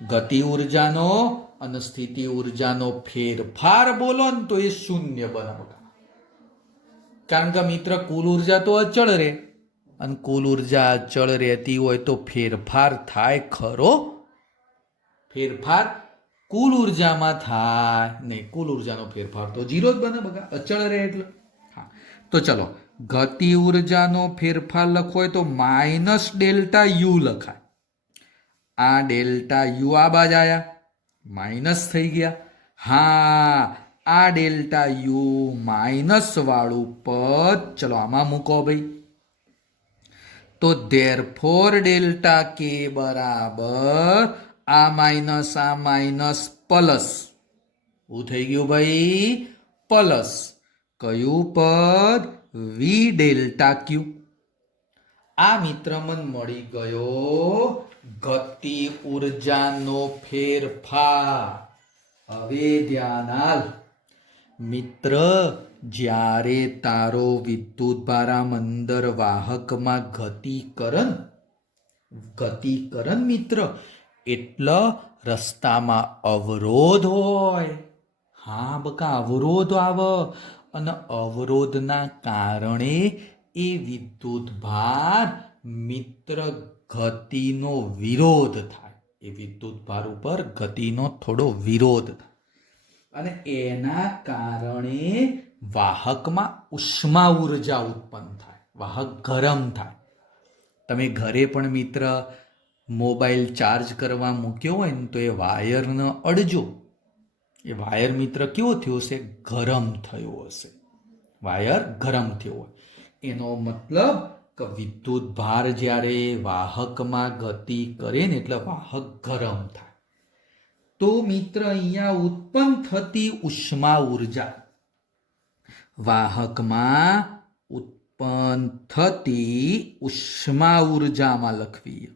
ગતિ ઉર્જાનો અને સ્થિતિ ઉર્જાનો ફેરફાર બોલો ને તો એ 0 બને. કારણ કે મિત્ર કુલ ઉર્જા તો અચળ રહે, અને કુલ ઉર્જા અચળ રહેતી હોય તો ફેરફાર થાય ખરો? ફેરફાર કુલ ઉર્જામાં થાય નહીં. કુલ ઉર્જાનો ફેરફાર તો 0 જ બને બગા, અચળ રહે એટલે. હા, તો ચલો ગતિ ઉર્જાનો ફેરફાર લખવો હોય તો માઇનસ ડેલ્ટા યુ લખાય. આ ડેલ્ટા યુ આ બાજ આયા, માઇનસ થઈ ગયા. હા, આ ડેલ્ટા યુ માઇનસ વાળું પદ ચલો આમાં મૂકો ભાઈ. તો ધેરફોર ડેલ્ટા કે બરાબર આ માઇનસ પ્લસ. શું થઈ ગયું ભાઈ? પ્લસ. કયું પદ? V delta Q. આ મિત્ર મન મળી ગયો ગતિ ઉર્જાનો ફેરફાર. હવે ધ્યાન આલ મિત્ર, જ્યારે તારો વિદ્યુતભારામ અંદર વાહકમાં ગતિ કરન મિત્ર, એટલે રસ્તામાં અવરોધ હોય. હા બકા, અવરોધ આવે, અને અવરોધના કારણે એ વિદ્યુતભાર મિત્ર ગતિનો વિરોધ થાય. એ વિદ્યુતભાર ઉપર ગતિનો થોડો વિરોધ થાય, અને એના કારણે વાહકમાં ઉષ્મા ઉર્જા ઉત્પન્ન થાય, વાહક ગરમ થાય. તમે ઘરે પણ મિત્ર મોબાઈલ ચાર્જ કરવા મૂક્યો હોય ને તો એ વાયરને અડજો. એ વાયર મિત્ર કેવો થયો હશે? ગરમ થયો હશે. વાયર ગરમ થયો હોય એનો મતલબ કે વિદ્યુત ભાર જ્યારે વાહકમાં ગતિ કરે ને એટલે વાહક ગરમ થાય. તો મિત્ર અહીંયા ઉત્પન્ન થતી ઉષ્મા ઉર્જા, વાહકમાં ઉત્પન્ન થતી ઉષ્મા ઉર્જામાં લખવી.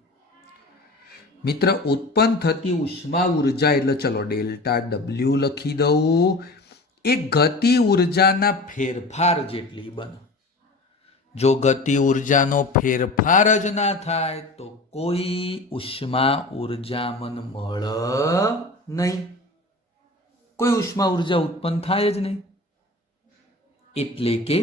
મિત્ર ઉત્પન્ન થતી ઉષ્મા ઉર્જા એટલે ચલો ડેલ્ટા ડબલ્યુ લખી દઉં. એ ગતિ ઉર્જાના ફેરફાર જેટલી બને. જો ગતિ ઉર્જાનો ફેરફાર જ ના થાય તો કોઈ ઉષ્મા ઉર્જામન મળે નહીં, કોઈ ઉષ્મા ઉર્જા ઉત્પન્ન થાય જ નહીં. એટલે કે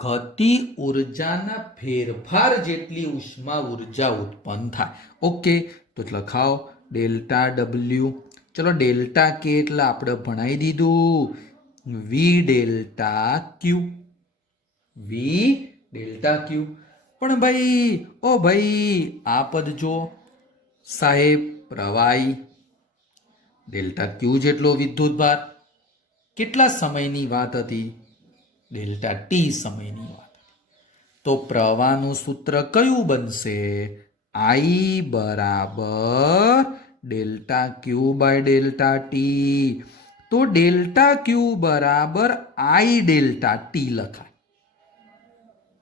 ગતિ ઉર્જાના ફેરફાર જેટલી ઉષ્મા ઉર્જા ઉત્પન્ન થાય. ઓકે, તો લખાવો ડેલ્ટા ડબલ્યુ. ચલો ડેલ્ટા કે એટલે આપણે ભણાવી દીધું વી ડેલ્ટા ક્યુ, વી ડેલ્ટા ક્યુ. પણ ભાઈ ઓ ભાઈ આ પદ જો સાહેબ પ્રવાહી ડેલ્ટા ક્યુ જેટલો વિદ્યુતભાર કેટલા સમયની વાત હતી? ડેલ્ટા ટી સમયની વાત. તો પ્રવાહનું સૂત્ર કયું બનશે? આઈ બરાબર delta Q by delta T. તો ડેલ્ટા ક્યુ બરાબર આઈ ડેલ્ટા ટી લખાય.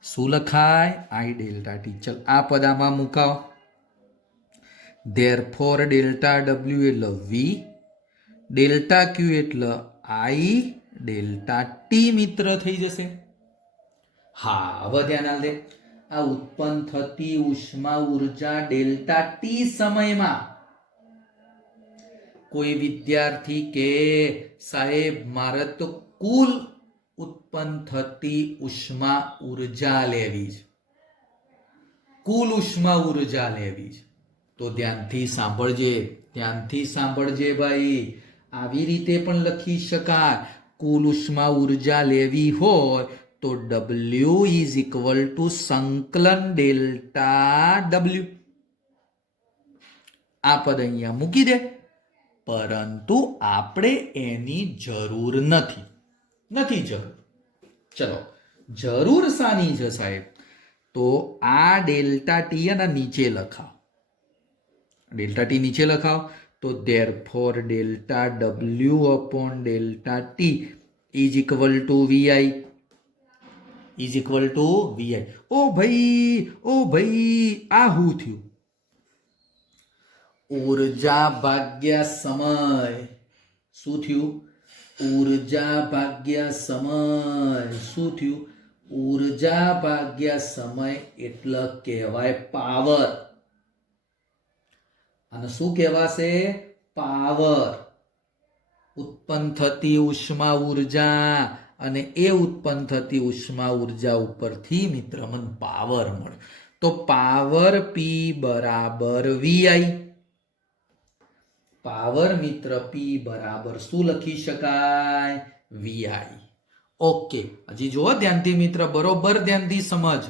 શું લખાય? I delta T. ચલ આ પદામાં મુકાવો. ધેરફોર ડેલ્ટા ડબલ્યુ એટલે વી, ડેલ્ટા ક્યુ એટલે આઈ ડેલ્ટા ટી મિત્ર થઈ જશે. હા, હવે ધ્યાન આલ દે. આ ઉત્પન્ન થતી ઉષ્મા ઉર્જા ડેલ્ટા ટી સમયમાં કોઈ વિદ્યાર્થી કે સાહેબ મારે તો કુલ ઉત્પન્ન થતી ઉષ્મા ઉર્જા લેવી છે, કુલ ઉષ્મા ઉર્જા લેવી છે. તો ધ્યાનથી સાંભળજે, ધ્યાનથી સાંભળજે ભાઈ. આવી રીતે પણ લખી શકાય. કુલ ઉષ્મા ઉર્જા લેવી હોય તો W ઇઝ ઇક્વલ ટુ સંકલન ડેલ્ટા W. આ પદ અહીંયા મૂકી દે. પરંતુ આપણે એની જરૂર નથી, નથી જરૂર. ચલો જરૂર શાની છે સાહેબ? તો આ ડેલ્ટા ટી એના નીચે લખાવ, ડેલ્ટા ટી નીચે લખાવ. તો therefore delta W upon delta T is equal two VI, is equal two VI. ઓ ભાઈ આ શું થયું? ઉર્જા ભાગ્યા સમય. શું થયું? ઉર્જા ભાગ્યા સમય. શું થયું? ઉર્જા ભાગ્યા સમય એટલે કહેવાય પાવર. અને શું કહેવાશે? પાવર. ઉત્પન્ન થતી ઉષ્મા ઉર્જા અને એ ઉત્પન્ન થતી ઉષ્મા ઉર્જા ઉપરથી મિત્ર મને પાવર મળે. તો પાવર P બરાબર VI. પાવર મિત્ર P બરાબર શું લખી શકાય? VI. ઓકે, હજી જુઓ ધ્યાનથી મિત્ર, બરોબર ધ્યાનથી સમજ,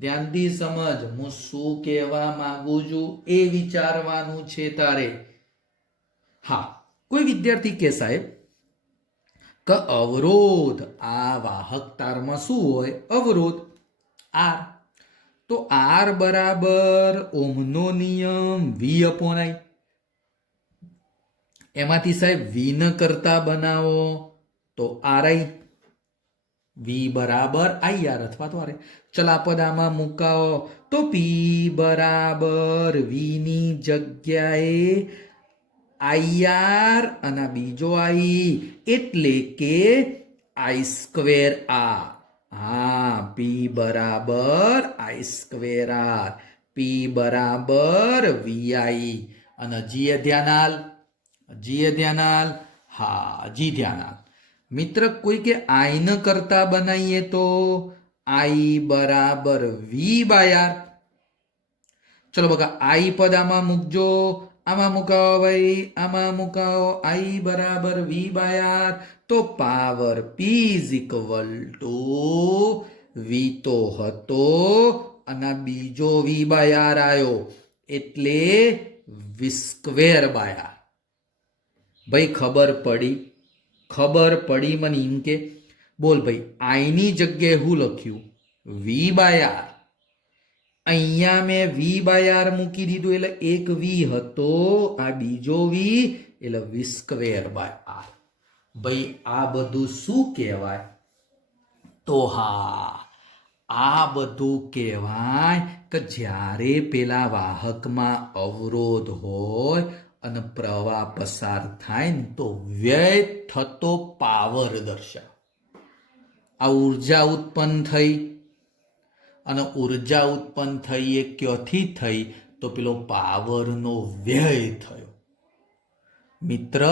ધ્યાનથી સમજ. હું શું કહેવા માંગુ છું એ વિચારવાનું છે તારે. હા, કોઈ વિદ્યાર્થી કે સાહેબ કે અવરોધ, આ વાહક તારમાં શું હોય? અવરોધ R. તો R બરાબર ઓહમનો નિયમ V upon I. એમાંથી સાહેબ V ન કરતા બનાવો તો RI. V બરાબર IR અથવા તો RI. ચલ આ પદ આમાં મુકાવો. તો P બરાબર V ની જગ્યાએ IR અને બીજો I એટલે કે I સ્ક્વેર R. હા, P બરાબર I સ્ક્વેર R. P બરાબર VI. અને જીએ ધ્યાન આલ, જીએ ધ્યાન આલ. હા, જી ધ્યાન આલ. મિત્ર કોઈ કે I ન કરતા બનાવીએ તો I બરાબર V બાય R. ચલો બકા I પદ આમાં મૂકજો, આમાં મુકાવો ભાઈ, આમાં મુકાવો. I બરાબર V બાય R. તો power P is equal two V તો હતો અને બીજો V બાય R આવ્યો એટલે V સ્ક્વેર બાય R. ભાઈ ખબર પડી? ખબર પડી મને એમ કે બોલ ભાઈ. I ની જગ્યાએ હું લખ્યું? V by R. અહીંયા મેં V બાય R મૂકી દીધું એટલે એક V હતો, આ બીજો V એટલે V સ્ક્વેર બાય R. ભાઈ આ બધું શું કહેવાય? તો હા, આ બધું કહેવાય કે જ્યારે પેલા વાહકમાં અવરોધ હોય અને પ્રવાહ પસાર થાય ને તો વ્યય થતો પાવર દર્શાવે. આ ઉર્જા ઉત્પન્ન થઈ, અને ઉર્જા ઉત્પન્ન થઈ એ ક્યાંથી થઈ? તો પેલો પાવરનો વ્યય થયો. મિત્ર,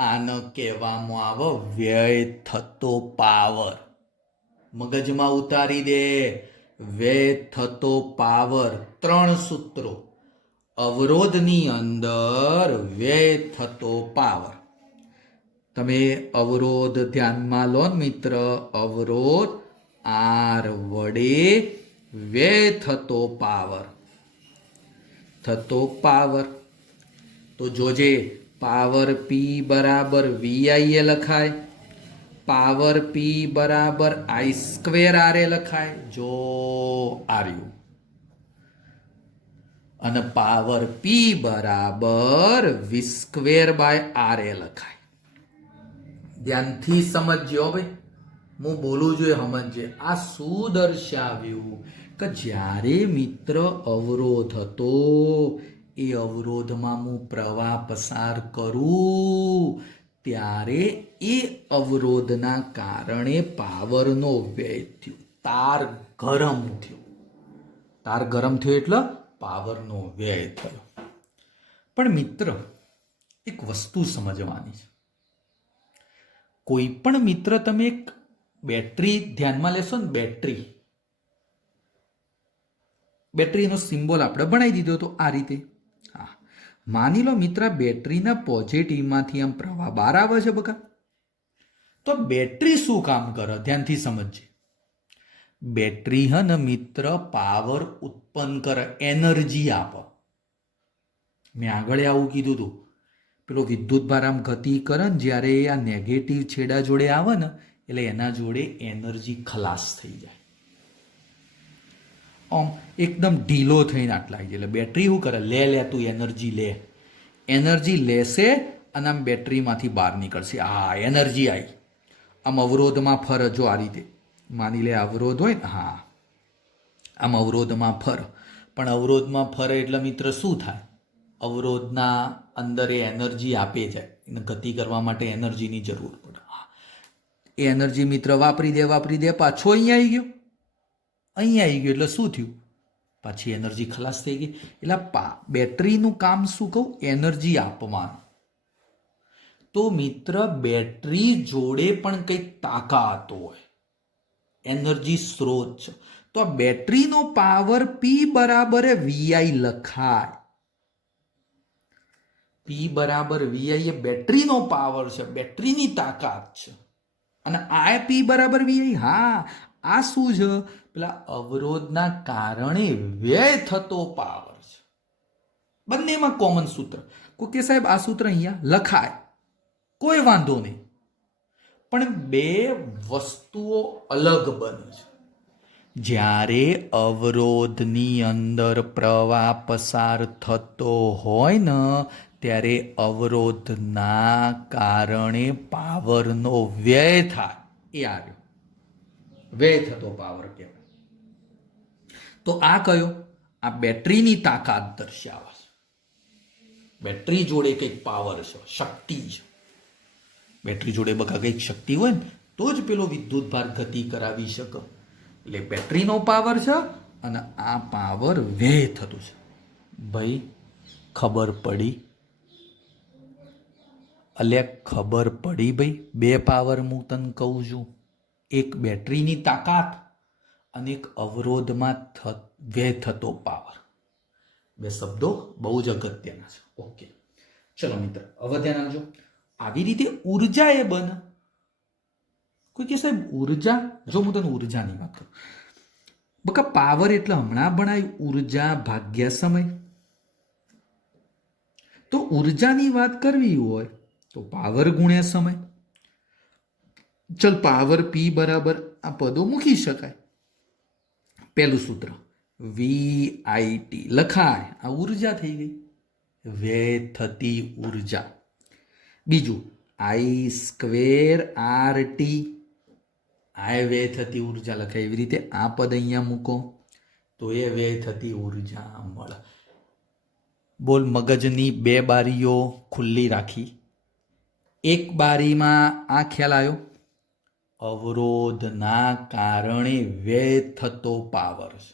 આને કહેવામાં આવે વ્યય થતો પાવર. મગજમાં ઉતારી દે, વ્યય થતો પાવર. 3 સૂત્રો. અવરોધની અંદર વ્યય થતો પાવર. તમે અવરોધ ધ્યાનમાં લો મિત્ર. અવરોધ આર વડે વ્યય થતો પાવર. તો જોજે, પાવર પી બરાબર વીઆઈ એ લખાય, પાવર પી બરાબર આઈ સ્ક્વેર આર એ લખાય. જો આર્યું. અને પાવર પી બરાબર વી સ્ક્વેર બાય આર એ લખાય. ધ્યાનથી સમજજો ભાઈ, હું બોલું જોઈએ સમજજે. આ શું દર્શાવ્યું? કે જ્યારે મિત્ર અવરોધ હતો, એ અવરોધમાં હું પ્રવાહ પસાર કરું ત્યારે એ અવરોધના કારણે પાવરનો વ્યય થયો. તાર ગરમ થયો એટલે પાવરનો વ્યય થયો. પણ મિત્ર, એક વસ્તુ સમજવાની છે. કોઈ પણ મિત્ર તમે એક બેટરી ધ્યાનમાં લેશો ને, બેટરીનો સિમ્બોલ આપણે બનાવી દીધો તો આ રીતે. હા, માની લો મિત્ર, બેટરીના પોઝિટિવમાંથી આમ પ્રવાહ બહાર આવે છે બકા. તો બેટરી શું કામ કરે? ધ્યાનથી સમજજે. બેટરી હે ને મિત્ર, પાવર ઉત્પન્ન કરે, એનર્જી આપે. મેં આગળ આવું કીધું હતું, પેલો વિદ્યુત ભાર આમ ગતિ કરે ને, જ્યારે આ નેગેટિવ છેડા જોડે આવે ને, એટલે એના જોડે એનર્જી ખલાસ થઈ જાય. આમ એકદમ ઢીલો થઈને આટલા આવી જાય. એટલે બેટરી શું કરે? લે તું એનર્જી લેશે અને આમ બેટરીમાંથી બહાર નીકળશે. આ એનર્જી આવી. આમ અવરોધમાં ફરે. જો આ રીતે માની લે અવરોધ હોય ને, હા, આમ અવરોધમાં ફરે. પણ અવરોધમાં ફરે એટલે મિત્ર શું થાય? અવરોધના અંદર એ એનર્જી આપે જાય. એને ગતિ કરવા માટે એનર્જીની જરૂર પડે. એ એનર્જી મિત્ર વાપરી દે, પાછો અહીંયા આવી ગયો. એટલે શું થયું? પાછી એનર્જી ખલાસ થઈ ગઈ. એટલે બેટરીનું કામ શું કહું? એનર્જી આપવાનું. તો મિત્ર, બેટરી જોડે પણ કંઈક તાકાત હોય, એનર્જી સ્ત્રોત છે. તો આ બેટરીનો પાવર પી બરાબર વીઆઈ લખાય. પી બરાબર વીઆઈ એ બેટરીનો પાવર છે, બેટરીની તાકાત છે. અને આ પી બરાબર વીઆઈ, હા, આ શું છે? પેલા અવરોધના કારણે વ્યય થતો પાવર છે. બંનેમાં કોમન સૂત્ર. કોઈ કે સાહેબ આ સૂત્ર અહીંયા લખાય, કોઈ વાંધો નહીં. પણ બે વસ્તુઓ અલગ બને છે. જ્યારે અવરોધની અંદર પ્રવાહ પસાર થતો હોય ને, ત્યારે અવરોધના કારણે પાવરનો વ્યય થાય. એ આવ્યો વ્યય થતો પાવર કહેવાય. તો આ કયો? આ બેટરીની તાકાત દર્શાવે છે. બેટરી જોડે કંઈક પાવર છે, શક્તિ છે. બેટરી જોડે બકા કંઈક શક્તિ હોય ને તો જ પેલો વિદ્યુત ભાર ગતિ કરાવી શકે. એટલે બેટરીનો પાવર છે અને આ પાવર વ્યય થતું છે. ભાઈ ખબર પડી? ખબર પડી ભાઈ? બે પાવર હું તને કહું છું, એક બેટરીની તાકાત અને એક અવરોધમાં વ્યય થતો પાવર. બે શબ્દો બહુ જ અગત્યના છે. ઓકે, ચલો મિત્ર, હવે ધ્યાન આપજો. આવી રીતે ઉર્જા એ બને. કોઈ કે સાહેબ ઉર્જા? જો હું તને ઉર્જાની વાત કરું, બકા પાવર એટલે હમણાં ભણાય ઉર્જા ભાગ્યા સમય. તો ઉર્જાની વાત કરવી હોય તો પાવર ગુણ્યા સમય. ચલ, પાવર પી બરાબર આ પદો મૂકી શકાય. પહેલું સૂત્ર વીઆઈટી લખાય. આ ઉર્જા થઈ ગઈ, વ્યય થતી ઉર્જા. બીજું આઈ સ્ક્વેર આર ટી, આ વ્યય થતી ઉર્જા લખાય. એવી રીતે આ પદ અહીંયા મૂકો તો એ વ્યય થતી ઉર્જા મળે. બોલ, મગજની બે બારીઓ ખુલ્લી રાખી. એક બારીમાં આ ખ્યાલ આવ્યો, અવરોધના કારણે વ્યય થતો પાવર છે.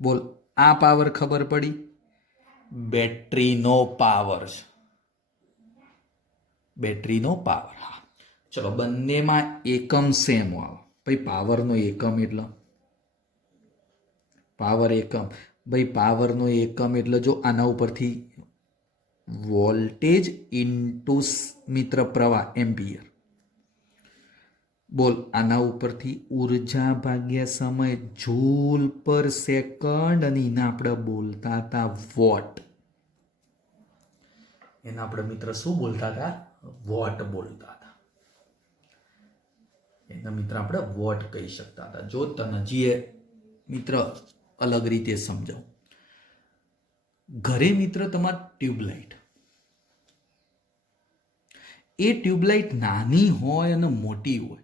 બોલ, આ પાવર ખબર પડી? બેટરીનો પાવર છે. બેટરીનો પાવર. હા, ચલો બંનેમાં એકમ સેમ આવો. ભાઈ પાવરનો એકમ એટલે પાવર એકમ. ભાઈ પાવરનો એકમ એટલે જો આના ઉપરથી વોલ્ટેજ ઇન્ટુ મિત્ર પ્રવાહ એમ્પિયર. બોલ, આના ઉપરથી ઉર્જા ભાગ્યા સમય જૂલ પર સેકન્ડ, અને એના આપણે બોલતા હતા વોટ. એના આપણે મિત્ર શું બોલતા હતા? વોટ બોલતા હતા. એના મિત્ર આપણે વોટ કહી શકતા હતા. જો તને જે મિત્ર અલગ રીતે સમજાવું. ઘરે મિત્ર તમારે ટ્યુબલાઇટ, એ ટ્યુબલાઇટ નાની હોય અને મોટી હોય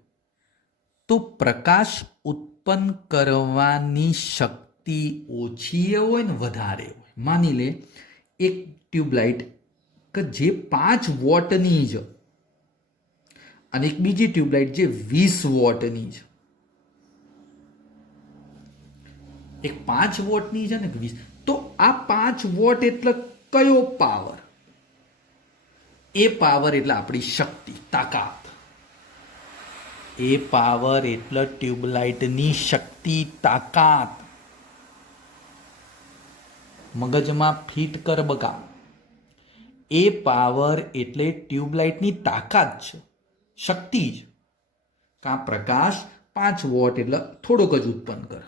તો પ્રકાશ ઉત્પન્ન કરવાની શક્તિ ઓછી હોય ને વધારે હોય. માની લે એક ટ્યુબલાઇટ કે જે 5 વોટની છે અને એક બીજી ટ્યુબલાઇટ જે 20 વોટની છે. એક 5 વોટની છે ને 20, તો આ 5 વોટ એટલે કયો પાવર? એ પાવર એટલે આપણી શક્તિ, તાકાત. એ પાવર એટલે ટ્યુબલાઇટની શક્તિ, તાકાત. મગજમાં ફિટ કર બકા. એ પાવર એટલે ટ્યુબલાઇટની તાકાત છે, શક્તિ છે. કા પ્રકાશ 5 વોટ એટલે થોડોક જ ઉત્પન્ન કરે.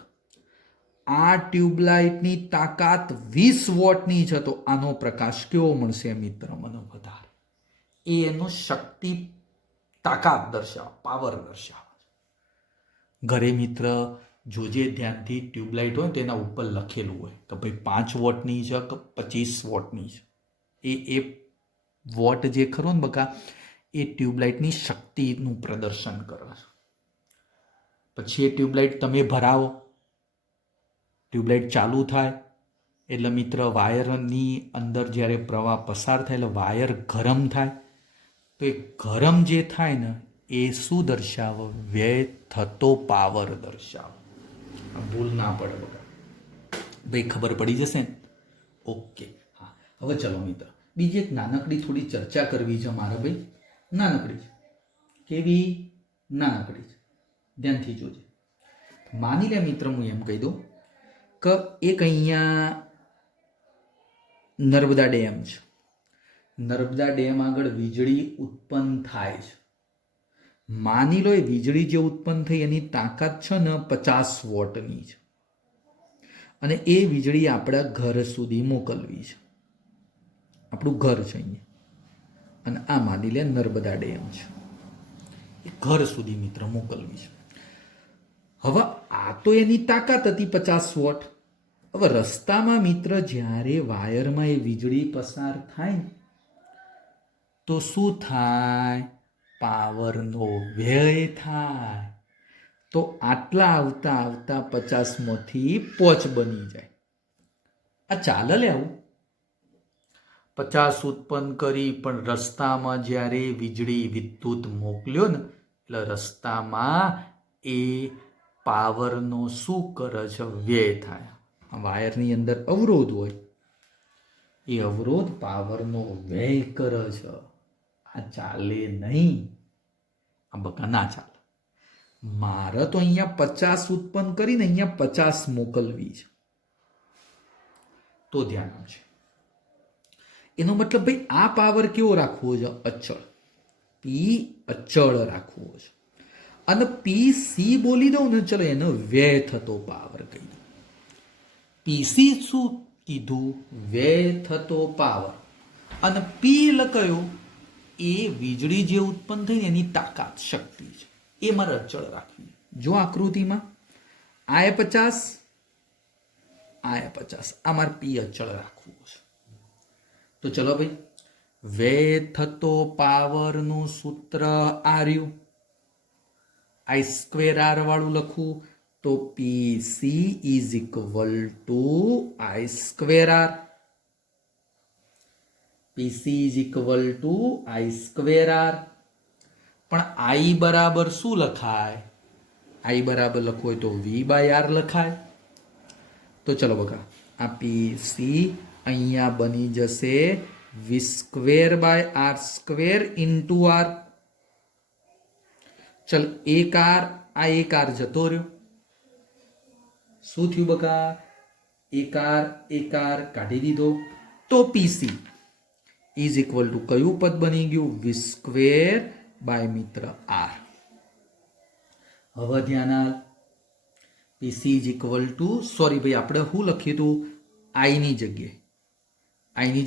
આ ટ્યુબલાઇટની તાકાત 20 વોટની છે તો આનો પ્રકાશ કેવો મળશે મિત્ર? મને વધારે. એ એનો શક્તિ, તાકાત દર્શાવે, પાવર દર્શાવે. ઘરે મિત્ર જોજે ધ્યાનથી, ટ્યુબલાઇટ હોય તેના ઉપર લખેલું હોય કે ભાઈ 5 વોટની છે કે 25 વોટની છે. એ વોટ જે ખરો ને બકા, એ ટ્યુબલાઇટની શક્તિનું પ્રદર્શન કરે છે. પછી એ ટ્યુબલાઇટ તમે ભરાવો, ટ્યુબલાઇટ ચાલુ થાય એટલે મિત્ર વાયરની અંદર જ્યારે પ્રવાહ પસાર થાય એટલે વાયર ગરમ થાય. તો એ ગરમ જે થાય ને એ શું દર્શાવે? વ્યય થતો પાવર દર્શાવે. ભૂલ ના પડે બકા. ભાઈ ખબર પડી જશે ને? ઓકે. હા, હવે ચલો મિત્ર બીજી એક નાનકડી થોડી ચર્ચા કરવી છે મારે. ભાઈ નાનકડી છે. કેવી? નાનકડી છે. ધ્યાનથી જોજે. માની લે મિત્ર, હું એમ કહી દઉં કે એક અહીંયા નર્મદા ડેમ છે. નર્મદા ડેમ આગળ વીજળી ઉત્પન્ન થાય છે. માની લો એ વીજળી જે ઉત્પન્ન થઈ એની તાકાત છે ને 50 વોટની છે, અને એ વીજળી આપણા ઘર સુધી મોકલવી છે. આપણું ઘર છે અહીંયા, અને આ માની લે નર્મદા ડેમ છે. એ ઘર સુધી મિત્ર મોકલવી છે. હવે આ તો એની તાકાત હતી 50 વોટ. હવે રસ્તામાં મિત્ર જ્યારે વાયરમાં એ વીજળી પસાર થાય તો શું થાય? પાવરનો વ્યય થાય. તો આટલા આવતા આવતા 50માંથી 5 બની જાય. આ ચાલે લે આવું. 50 ઉત્પન્ન કરી, પણ રસ્તામાં જ્યારે વીજળી વિદ્યુત મોકલ્યો ને એટલે રસ્તામાં એ પાવરનો શું કરે છે? વ્યય થાય. વાયરની અંદર અવરોધ હોય, એ અવરોધ પાવરનો વ્યય કરે છે. આ ચાલે નહીં. આ બકા ના ચાલે. મારે તો અહીંયા 50 ઉત્પન્ન કરીને અહીંયા 50 મોકલવી છે. તો ધ્યાન આપજો. એનો મતલબ ભાઈ આ પાવર કેવો રાખવો છે? અચળ. પી અચળ રાખવો છે. અને પી સી બોલી દઉં ને, ચલો એનો વ્યય થતો પાવર કહી દઉં. પીસી શું કીધું? વ્યય થતો પાવર. અને પી લખાયો એ વીજળી જે ઉત્પન્ન થઈ એની તાકાત, શક્તિ છે. એ મારે અચળ રાખવી. જો આકૃતિમાં આ 50, આ 50, આ મારે પી અચળ રાખવું છે. તો ચલો ભાઈ, વ્યય થતો પાવરનું સૂત્ર આ રહ્યું. I²R વાળું લખું તો PC is equal to I²R. PC is equal to I²R. પણ આઈ બરાબર શું લખાય? આઈ બરાબર લખવું હોય તો વી બાય આર લખાય. તો ચલો બકા, આ પીસી અહીંયા બની જશે V square by R square into R. ચલ એક આર, આ એક આર જતો રહ્યો. શું થયું બકા? એક આર કાઢી દીધો. તો પીસી ઇઝ ઇક્વલ ટુ કયું પદ બની ગયું? વી સ્ક્વેર બાય મિત્ર આર. હવે ધ્યાન આલ. પીસી ઇઝ ઇક્વલ ટુ, સોરી ભાઈ, આપણે શું લખ્યું હતું? આઈની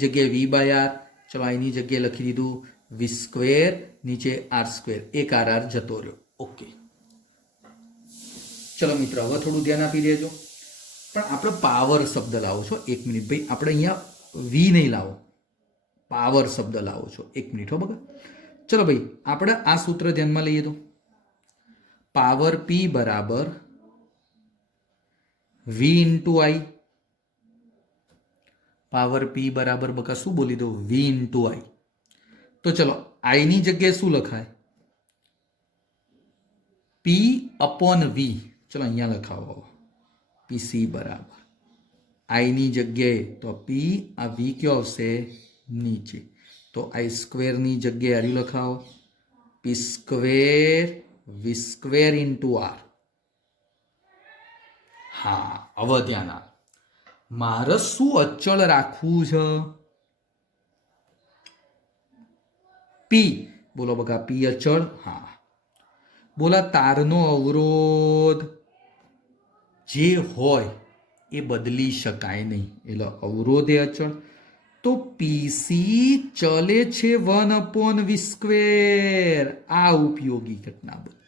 જગ્યાએ વી બાય આર. ચલો આઈની જગ્યાએ લખી દીધું વી સ્ક્વેર, નીચે આર સ્ક્વેર. એક આર જતો રહ્યો. ઓકે, ચલો મિત્ર હવે થોડું ધ્યાન આપી દેજો. પણ આપણે પાવર શબ્દ લાવો છો. એક મિનિટ ભાઈ, આપણે અહીંયા વી નહીં લાવો, પાવર શબ્દ લાવો છો. એક મિનિટ હો બગા. ચલો ભાઈ, આપણે આ સૂત્ર ધ્યાનમાં લઈએ તો પાવર પી બરાબર વી ઇન્ટુ આઈ. પાવર પી બરાબર બકા શું બોલી દો? વી ઇન્ટુ આઈ. તો ચલો આઈની જગ્યાએ શું લખાય? પી અપોન વી. ચલો અહીંયા લખાવો. પીસી બરાબર આઈની જગ્યાએ તો પી, આ વી કયો આવશે? નીચે. તો આઈ સ્ક્વેરની જગ્યાએ આર્યું લખાવો. પી સ્ક્વેર વી સ્ક્વેર ઇન્ટુ આર. હા, હવે ધ્યાન આપ. મારે શું અચળ રાખવું છે? પી. બોલો બકા, પી અચળ. હા, બોલા તારનો અવરોધ જે હોય એ બદલી શકાય નહીં, એટલે અવરોધ એ અચળ. તો પીસી ચલે છે 1/v². આ ઉપયોગી ઘટના બની.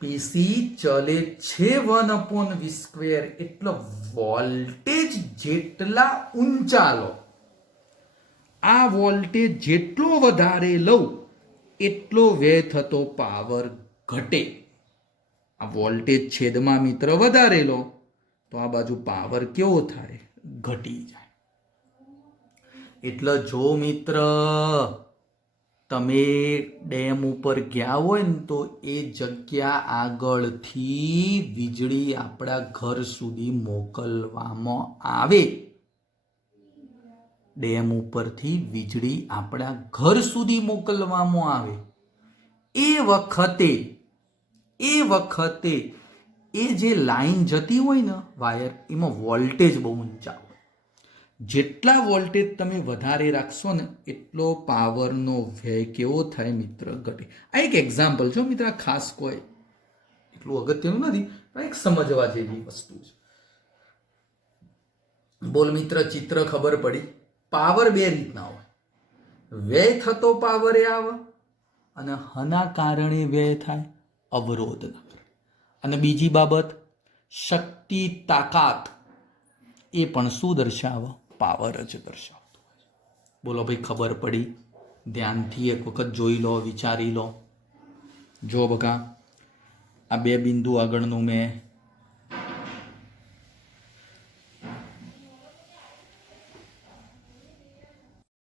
પીસી ચલે છે 1/v². એટલે વોલ્ટેજ જેટલા ઊંચા લો, આ વોલ્ટેજ જેટલો વધારે લઉં એટલો વ્યય થતો પાવર ઘટે. આ વોલ્ટેજ છેદમાં મિત્ર વધારે લો તો આ બાજુ પાવર કેવો થાય? ઘટી જાય. એટલે જો મિત્ર તમે ડેમ ઉપર ગયા હોય ને તો એ જગ્યા આગળથી વીજળી આપણા ઘર સુધી મોકલવામાં આવે. ડેમ ઉપરથી વીજળી આપણા ઘર સુધી મોકલવામાં આવે. એ વખતે એ જે લાઈન જતી હોય ને વાયર, એમાં વોલ્ટેજ બહુ ઊંચા હોય. જેટલા વોલ્ટેજ તમે વધારે રાખશો ને એટલો પાવરનો વ્યય કેવો થાય મિત્ર? ઘટે. આ એક એક્ઝામ્પલ છે મિત્ર, ખાસ કોઈ એટલું અગત્યનું નથી, પણ એક સમજવા જેવી વસ્તુ છે. બોલ મિત્ર, ચિત્ર ખબર પડી? પાવર બે રીતના હોય. વ્યય થતો પાવર એ આવે, અને હના કારણે વ્યય થાય અવરોધના. અને બીજી બાબત શક્તિ, તાકાત, એ પણ શું દર્શાવે? પાવર જ દર્શાવતો હોય. બોલો ભાઈ, ખબર પડી? ધ્યાનથી એક વખત જોઈ લો, વિચારી લો. જો બકા, આ બે બિંદુ આગળનું મેં